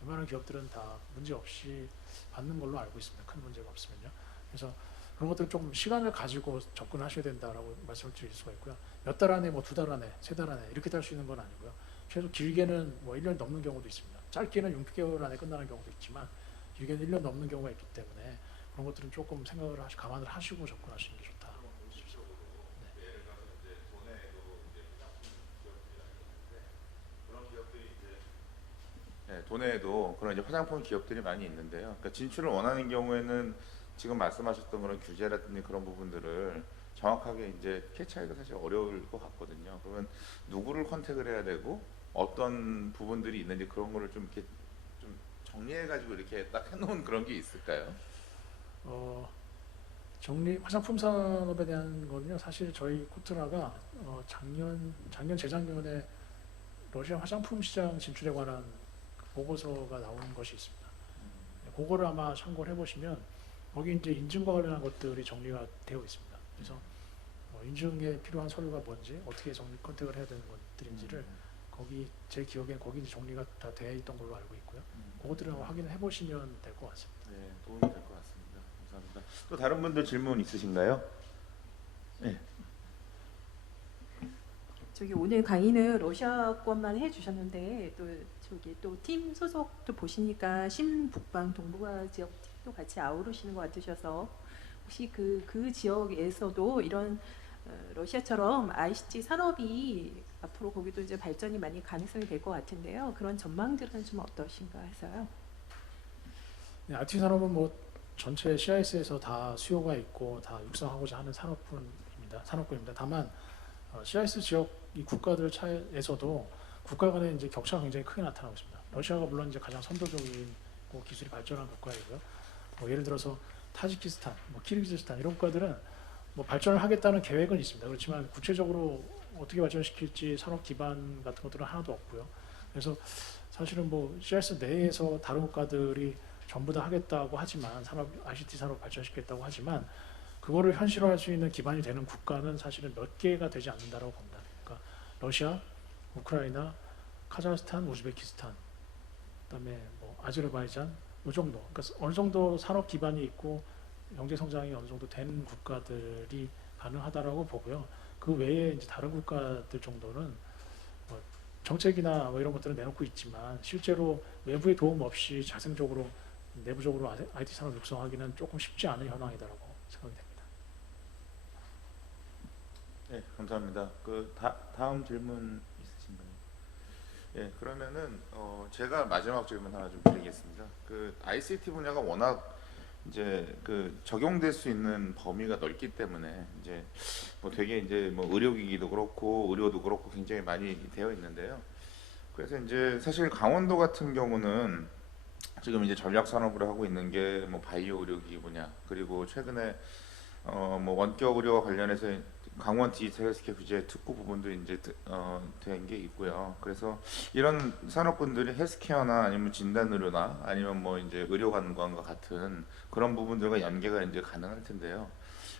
웬만한 기업들은 다 문제 없이 받는 걸로 알고 있습니다. 큰 문제가 없으면요. 그래서 그런 것들은 좀 시간을 가지고 접근하셔야 된다라고 말씀을 드릴 수가 있고요. 몇 달 안에, 뭐 2달 안에, 3달 안에 이렇게 할 수 있는 건 아니고요. 최소 길게는 뭐 1년 넘는 경우도 있습니다. 짧게는 6개월 안에 끝나는 경우도 있지만 길게는 1년 넘는 경우가 있기 때문에 그런 것들은 조금 감안을 하시고 접근하시는 게 좋다. 네, 도내에도 그런 이제 화장품 기업들이 많이 있는데요. 그러니까 진출을 원하는 경우에는 지금 말씀하셨던 그런 규제라든지 그런 부분들을 정확하게 이제 캐치하기가 사실 어려울 것 같거든요. 그러면 누구를 컨택을 해야 되고 어떤 부분들이 있는지 그런 거를 좀 이렇게 좀 정리해가지고 이렇게 딱 해놓은 그런 게 있을까요? 화장품 산업에 대한 거는요. 사실 저희 코트라가 재작년에 러시아 화장품 시장 진출에 관한 보고서가 나온 것이 있습니다. 그거를 아마 참고를 해보시면 거기 이제 인증과 관련한 것들이 정리가 되어 있습니다. 그래서 인증에 필요한 서류가 뭔지 어떻게 컨택을 해야 되는 것들인지를 거기 제 기억엔 거기 이제 정리가 다 되어 있던 걸로 알고 있고요. 그것들을 한번 확인을 해보시면 될 것 같습니다. 네, 도움이 될 것 같습니다. 감사합니다. 또 다른 분들 질문 있으신가요? 네. 저기 오늘 강의는 러시아권만 해주셨는데 또 팀 소속도 보시니까 신북방 동북아 지역 팀도 같이 아우르시는 것 같으셔서 혹시 그 지역에서도 이런 러시아처럼 ICT 산업이 앞으로 거기도 이제 발전이 많이 가능성이 될 것 같은데요. 그런 전망들은 좀 어떠신가 해서요. 네, IT 산업은 뭐 전체 CIS에서 다 수요가 있고 다 육성하고자 하는 산업군입니다. 다만 CIS 지역 이 국가들 차에서도 국가 간의 이제 격차가 굉장히 크게 나타나고 있습니다. 러시아가 물론 이제 가장 선도적인 기술이 발전한 국가이고요. 뭐 예를 들어서 타지키스탄, 뭐 키르기즈스탄 이런 국가들은 뭐 발전을 하겠다는 계획은 있습니다. 그렇지만 구체적으로 어떻게 발전시킬지 산업 기반 같은 것들은 하나도 없고요. 그래서 사실은 뭐 CIS 내에서 다른 국가들이 전부 다 하겠다고 하지만 ICT 산업 발전시키겠다고 하지만 그거를 현실화할 수 있는 기반이 되는 국가는 사실은 몇 개가 되지 않는다고 봅니다. 그러니까 러시아, 우크라이나, 카자흐스탄, 우즈베키스탄, 그다음에 뭐 아제르바이잔 이 정도. 그러니까 어느 정도 산업 기반이 있고 경제 성장이 어느 정도 된 국가들이 가능하다라고 보고요. 그 외에 이제 다른 국가들 정도는 뭐 정책이나 뭐 이런 것들은 내놓고 있지만 실제로 외부의 도움 없이 자생적으로 내부적으로 IT 산업 육성하기는 조금 쉽지 않은 현황이다라고 생각이 됩니다. 네, 감사합니다. 다음 질문 있으신가요? 예, 그러면은 제가 마지막 질문 하나 좀 드리겠습니다. 그 ICT 분야가 워낙 이제 그 적용될 수 있는 범위가 넓기 때문에 이제 뭐 되게 이제 뭐 의료기기도 그렇고 의료도 그렇고 굉장히 많이 되어 있는데요. 그래서 이제 사실 강원도 같은 경우는 지금 이제 전략 산업으로 하고 있는 게 뭐 바이오 의료기기 분야 그리고 최근에 뭐 원격 의료와 관련해서 강원 디지털 헬스케어 규제 특구 부분도 이제 된 게 있고요. 그래서 이런 산업군들이 헬스케어나 아니면 진단 의료나 아니면 뭐 이제 의료관광과 같은 그런 부분들과 연계가 이제 가능할 텐데요.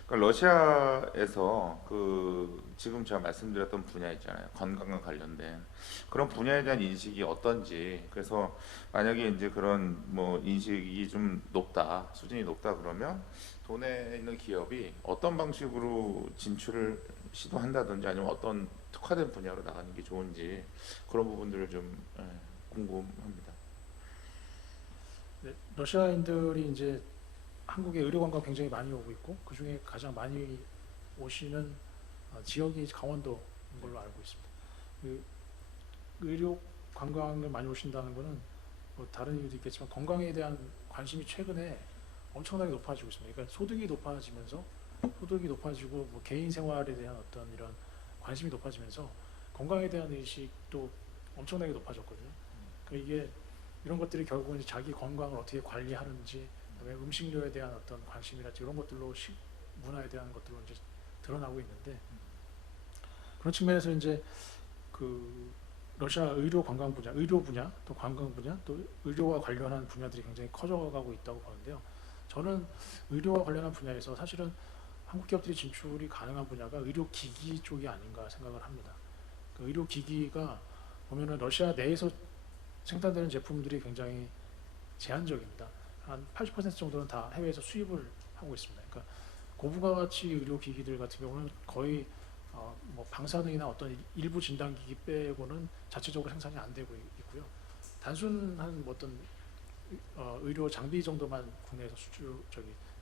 그러니까 러시아에서 그 지금 제가 말씀드렸던 분야 있잖아요. 건강과 관련된 그런 분야에 대한 인식이 어떤지. 그래서 만약에 이제 그런 뭐 인식이 좀 높다, 수준이 높다 그러면 도내에 있는 기업이 어떤 방식으로 진출을 시도한다든지 아니면 어떤 특화된 분야로 나가는 게 좋은지 그런 부분들을 좀 궁금합니다. 네, 러시아인들이 이제 한국에 의료관광 굉장히 많이 오고 있고 그 중에 가장 많이 오시는 지역이 강원도인 걸로 알고 있습니다. 그 의료 관광을 많이 오신다는 거는 뭐 다른 이유도 있겠지만 건강에 대한 관심이 최근에 엄청나게 높아지고 있습니다. 그러니까 소득이 높아지고 뭐 개인 생활에 대한 어떤 이런 관심이 높아지면서 건강에 대한 의식도 엄청나게 높아졌거든요. 그러니까 이게 이런 것들이 결국은 이제 자기 건강을 어떻게 관리하는지, 그다음에 음식료에 대한 어떤 관심이라든지 이런 것들로 문화에 대한 것들로 이제 드러나고 있는데, 그런 측면에서 이제 그 러시아 의료 관광 분야, 의료 분야, 또 관광 분야, 또 의료와 관련한 분야들이 굉장히 커져가고 있다고 보는데요. 저는 의료와 관련한 분야에서 사실은 한국 기업들이 진출이 가능한 분야가 의료기기 쪽이 아닌가 생각을 합니다. 그 의료기기가 보면은 러시아 내에서 생산되는 제품들이 굉장히 제한적입니다. 한 80% 정도는 다 해외에서 수입을 하고 있습니다. 그러니까 고부가가치 의료기기들 같은 경우는 거의 뭐 방사능이나 어떤 일부 진단기기 빼고는 자체적으로 생산이 안 되고 있고요. 단순한 뭐 어떤 의료 장비 정도만 국내에서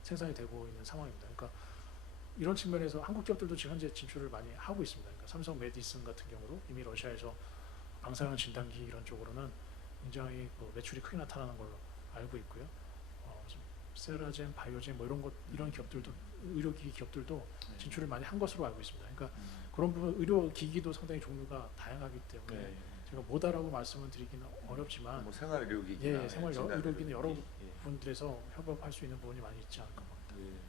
생산이 되고 있는 상황입니다. 그러니까 이런 측면에서 한국 기업들도 지금 현재 진출을 많이 하고 있습니다. 그러니까 삼성 메디슨 같은 경우도 이미 러시아에서 방사능 진단기 이런 쪽으로는 굉장히 그 매출이 크게 나타나는 걸로 알고 있고요. 세라젠, 바이오젠 뭐 이런 기업들도 의료기기 기업들도 진출을 많이 한 것으로 알고 있습니다. 그러니까 그런 부분 의료기기도 상당히 종류가 다양하기 때문에 제가 뭐다라고 말씀을 드리기는 어렵지만 뭐 생활 의료기기나 생활 진단 의료기기는 여러 의료기기. 부분들에서 협업할 수 있는 부분이 많이 있지 않을까 봅니다.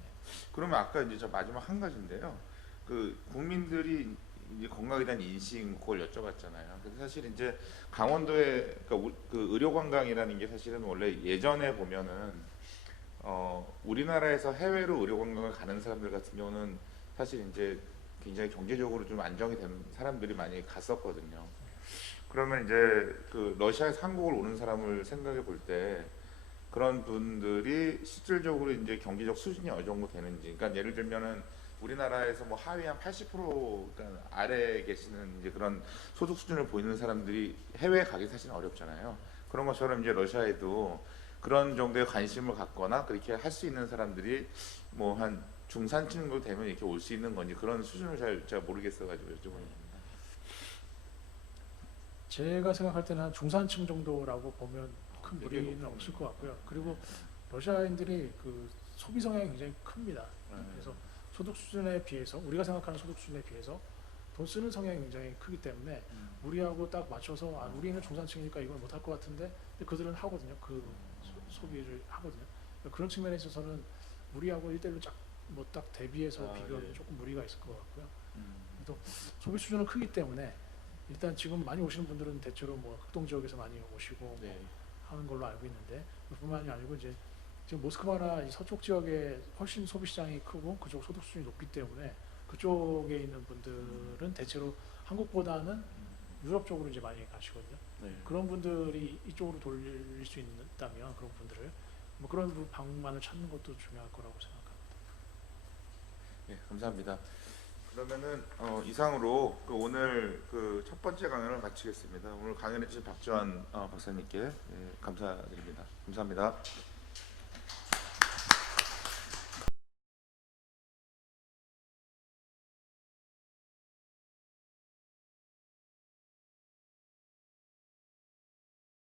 그러면 아까 이제 저 마지막 한 가지인데요. 그 국민들이 이제 건강에 대한 인식 그걸 여쭤봤잖아요. 그래서 사실 이제 강원도에 그 의료 관광이라는 게 사실은 원래 예전에 보면은 우리나라에서 해외로 의료 관광을 가는 사람들 같은 경우는 사실 이제 굉장히 경제적으로 좀 안정이 된 사람들이 많이 갔었거든요. 그러면 이제 그 러시아에서 한국을 오는 사람을 생각해 볼 때 그런 분들이 실질적으로 이제 경제적 수준이 어느 정도 되는지, 그러니까 예를 들면은 우리나라에서 뭐 하위 한 80% 그러니까 아래에 계시는 이제 그런 소득 수준을 보이는 사람들이 해외에 가기 사실은 어렵잖아요. 그런 것처럼 이제 러시아에도 그런 정도의 관심을 갖거나 그렇게 할 수 있는 사람들이 뭐 한 중산층 정도 되면 이렇게 올 수 있는 건지 그런 수준을 제가 모르겠어가지고 여쭤보는 제가 생각할 때는 한 중산층 정도라고 보면 큰 무리는 없을 것 같고요. 그리고 러시아인들이 그 소비 성향이 굉장히 큽니다. 그래서 소득 수준에 비해서 우리가 생각하는 소득 수준에 비해서 돈 쓰는 성향이 굉장히 크기 때문에 우리하고 딱 맞춰서 우리는 중산층이니까 이걸 못할 것 같은데 근데 그들은 하거든요. 그 소비를 하거든요. 그러니까 그런 측면에 있어서는 우리하고 1대1로 딱 대비해서 비교하면 조금 무리가 있을 것 같고요. 또 소비 수준은 크기 때문에 일단 지금 많이 오시는 분들은 대체로 뭐 극동 지역에서 많이 오시고 뭐 하는 걸로 알고 있는데 그뿐만이 아니고 이제 지금 모스크바나 이 서쪽 지역에 훨씬 소비 시장이 크고 그쪽 소득 수준이 높기 때문에 그쪽에 있는 분들은 대체로 한국보다는 유럽 쪽으로 이제 많이 가시거든요. 그런 분들이 이쪽으로 돌릴 수 있다면 그런 분들을 뭐 그런 방만을 찾는 것도 중요할 거라고 생각합니다. 네, 감사합니다. 그러면은 이상으로 그 오늘 그 첫 번째 강연을 마치겠습니다. 오늘 강연해 주신 박지환 박사님께 감사드립니다. 감사합니다.